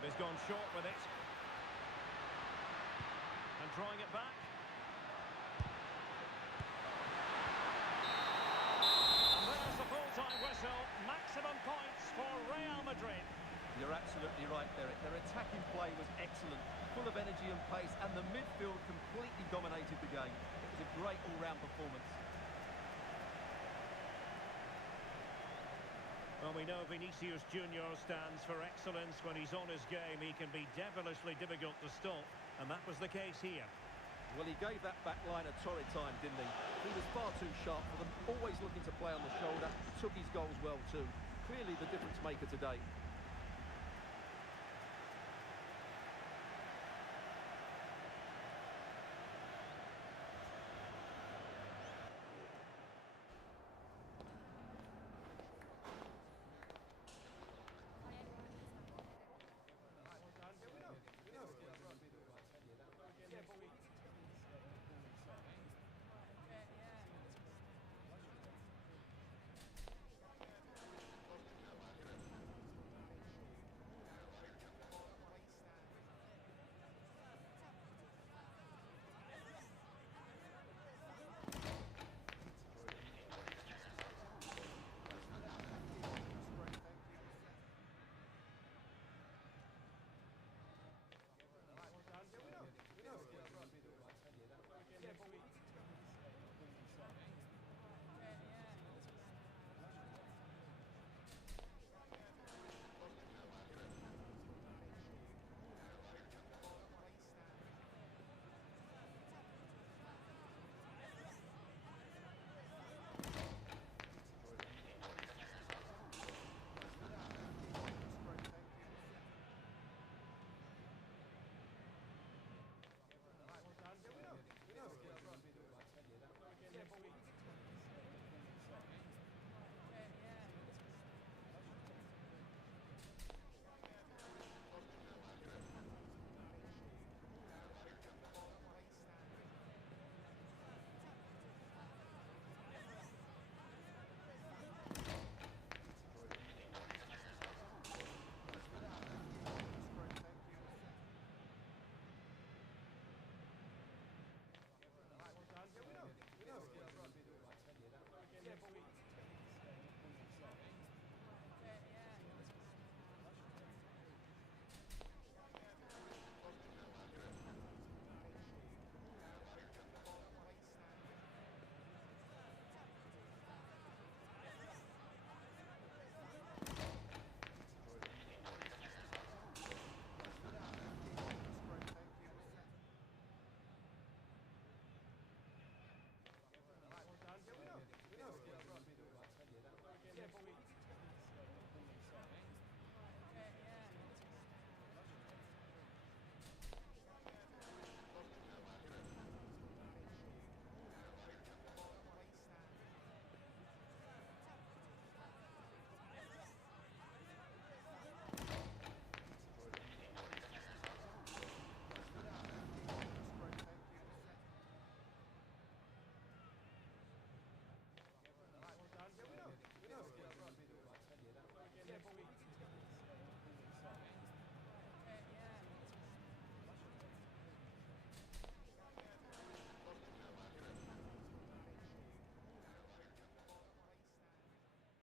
But he's gone short with it. And drawing it back. And there's the full-time whistle. Maximum points for Real Madrid. You're absolutely right, Derek. Their attacking play was excellent, full of energy and pace, and the midfield completely dominated the game. It was a great all-round performance. Well, we know Vinicius Junior stands for excellence. When he's on his game, he can be devilishly difficult to stop, and that was the case here. Well, he gave that back line a torrid time, didn't he? He was far too sharp for them, always looking to play on the shoulder. Took his goals well too. Clearly the difference maker today.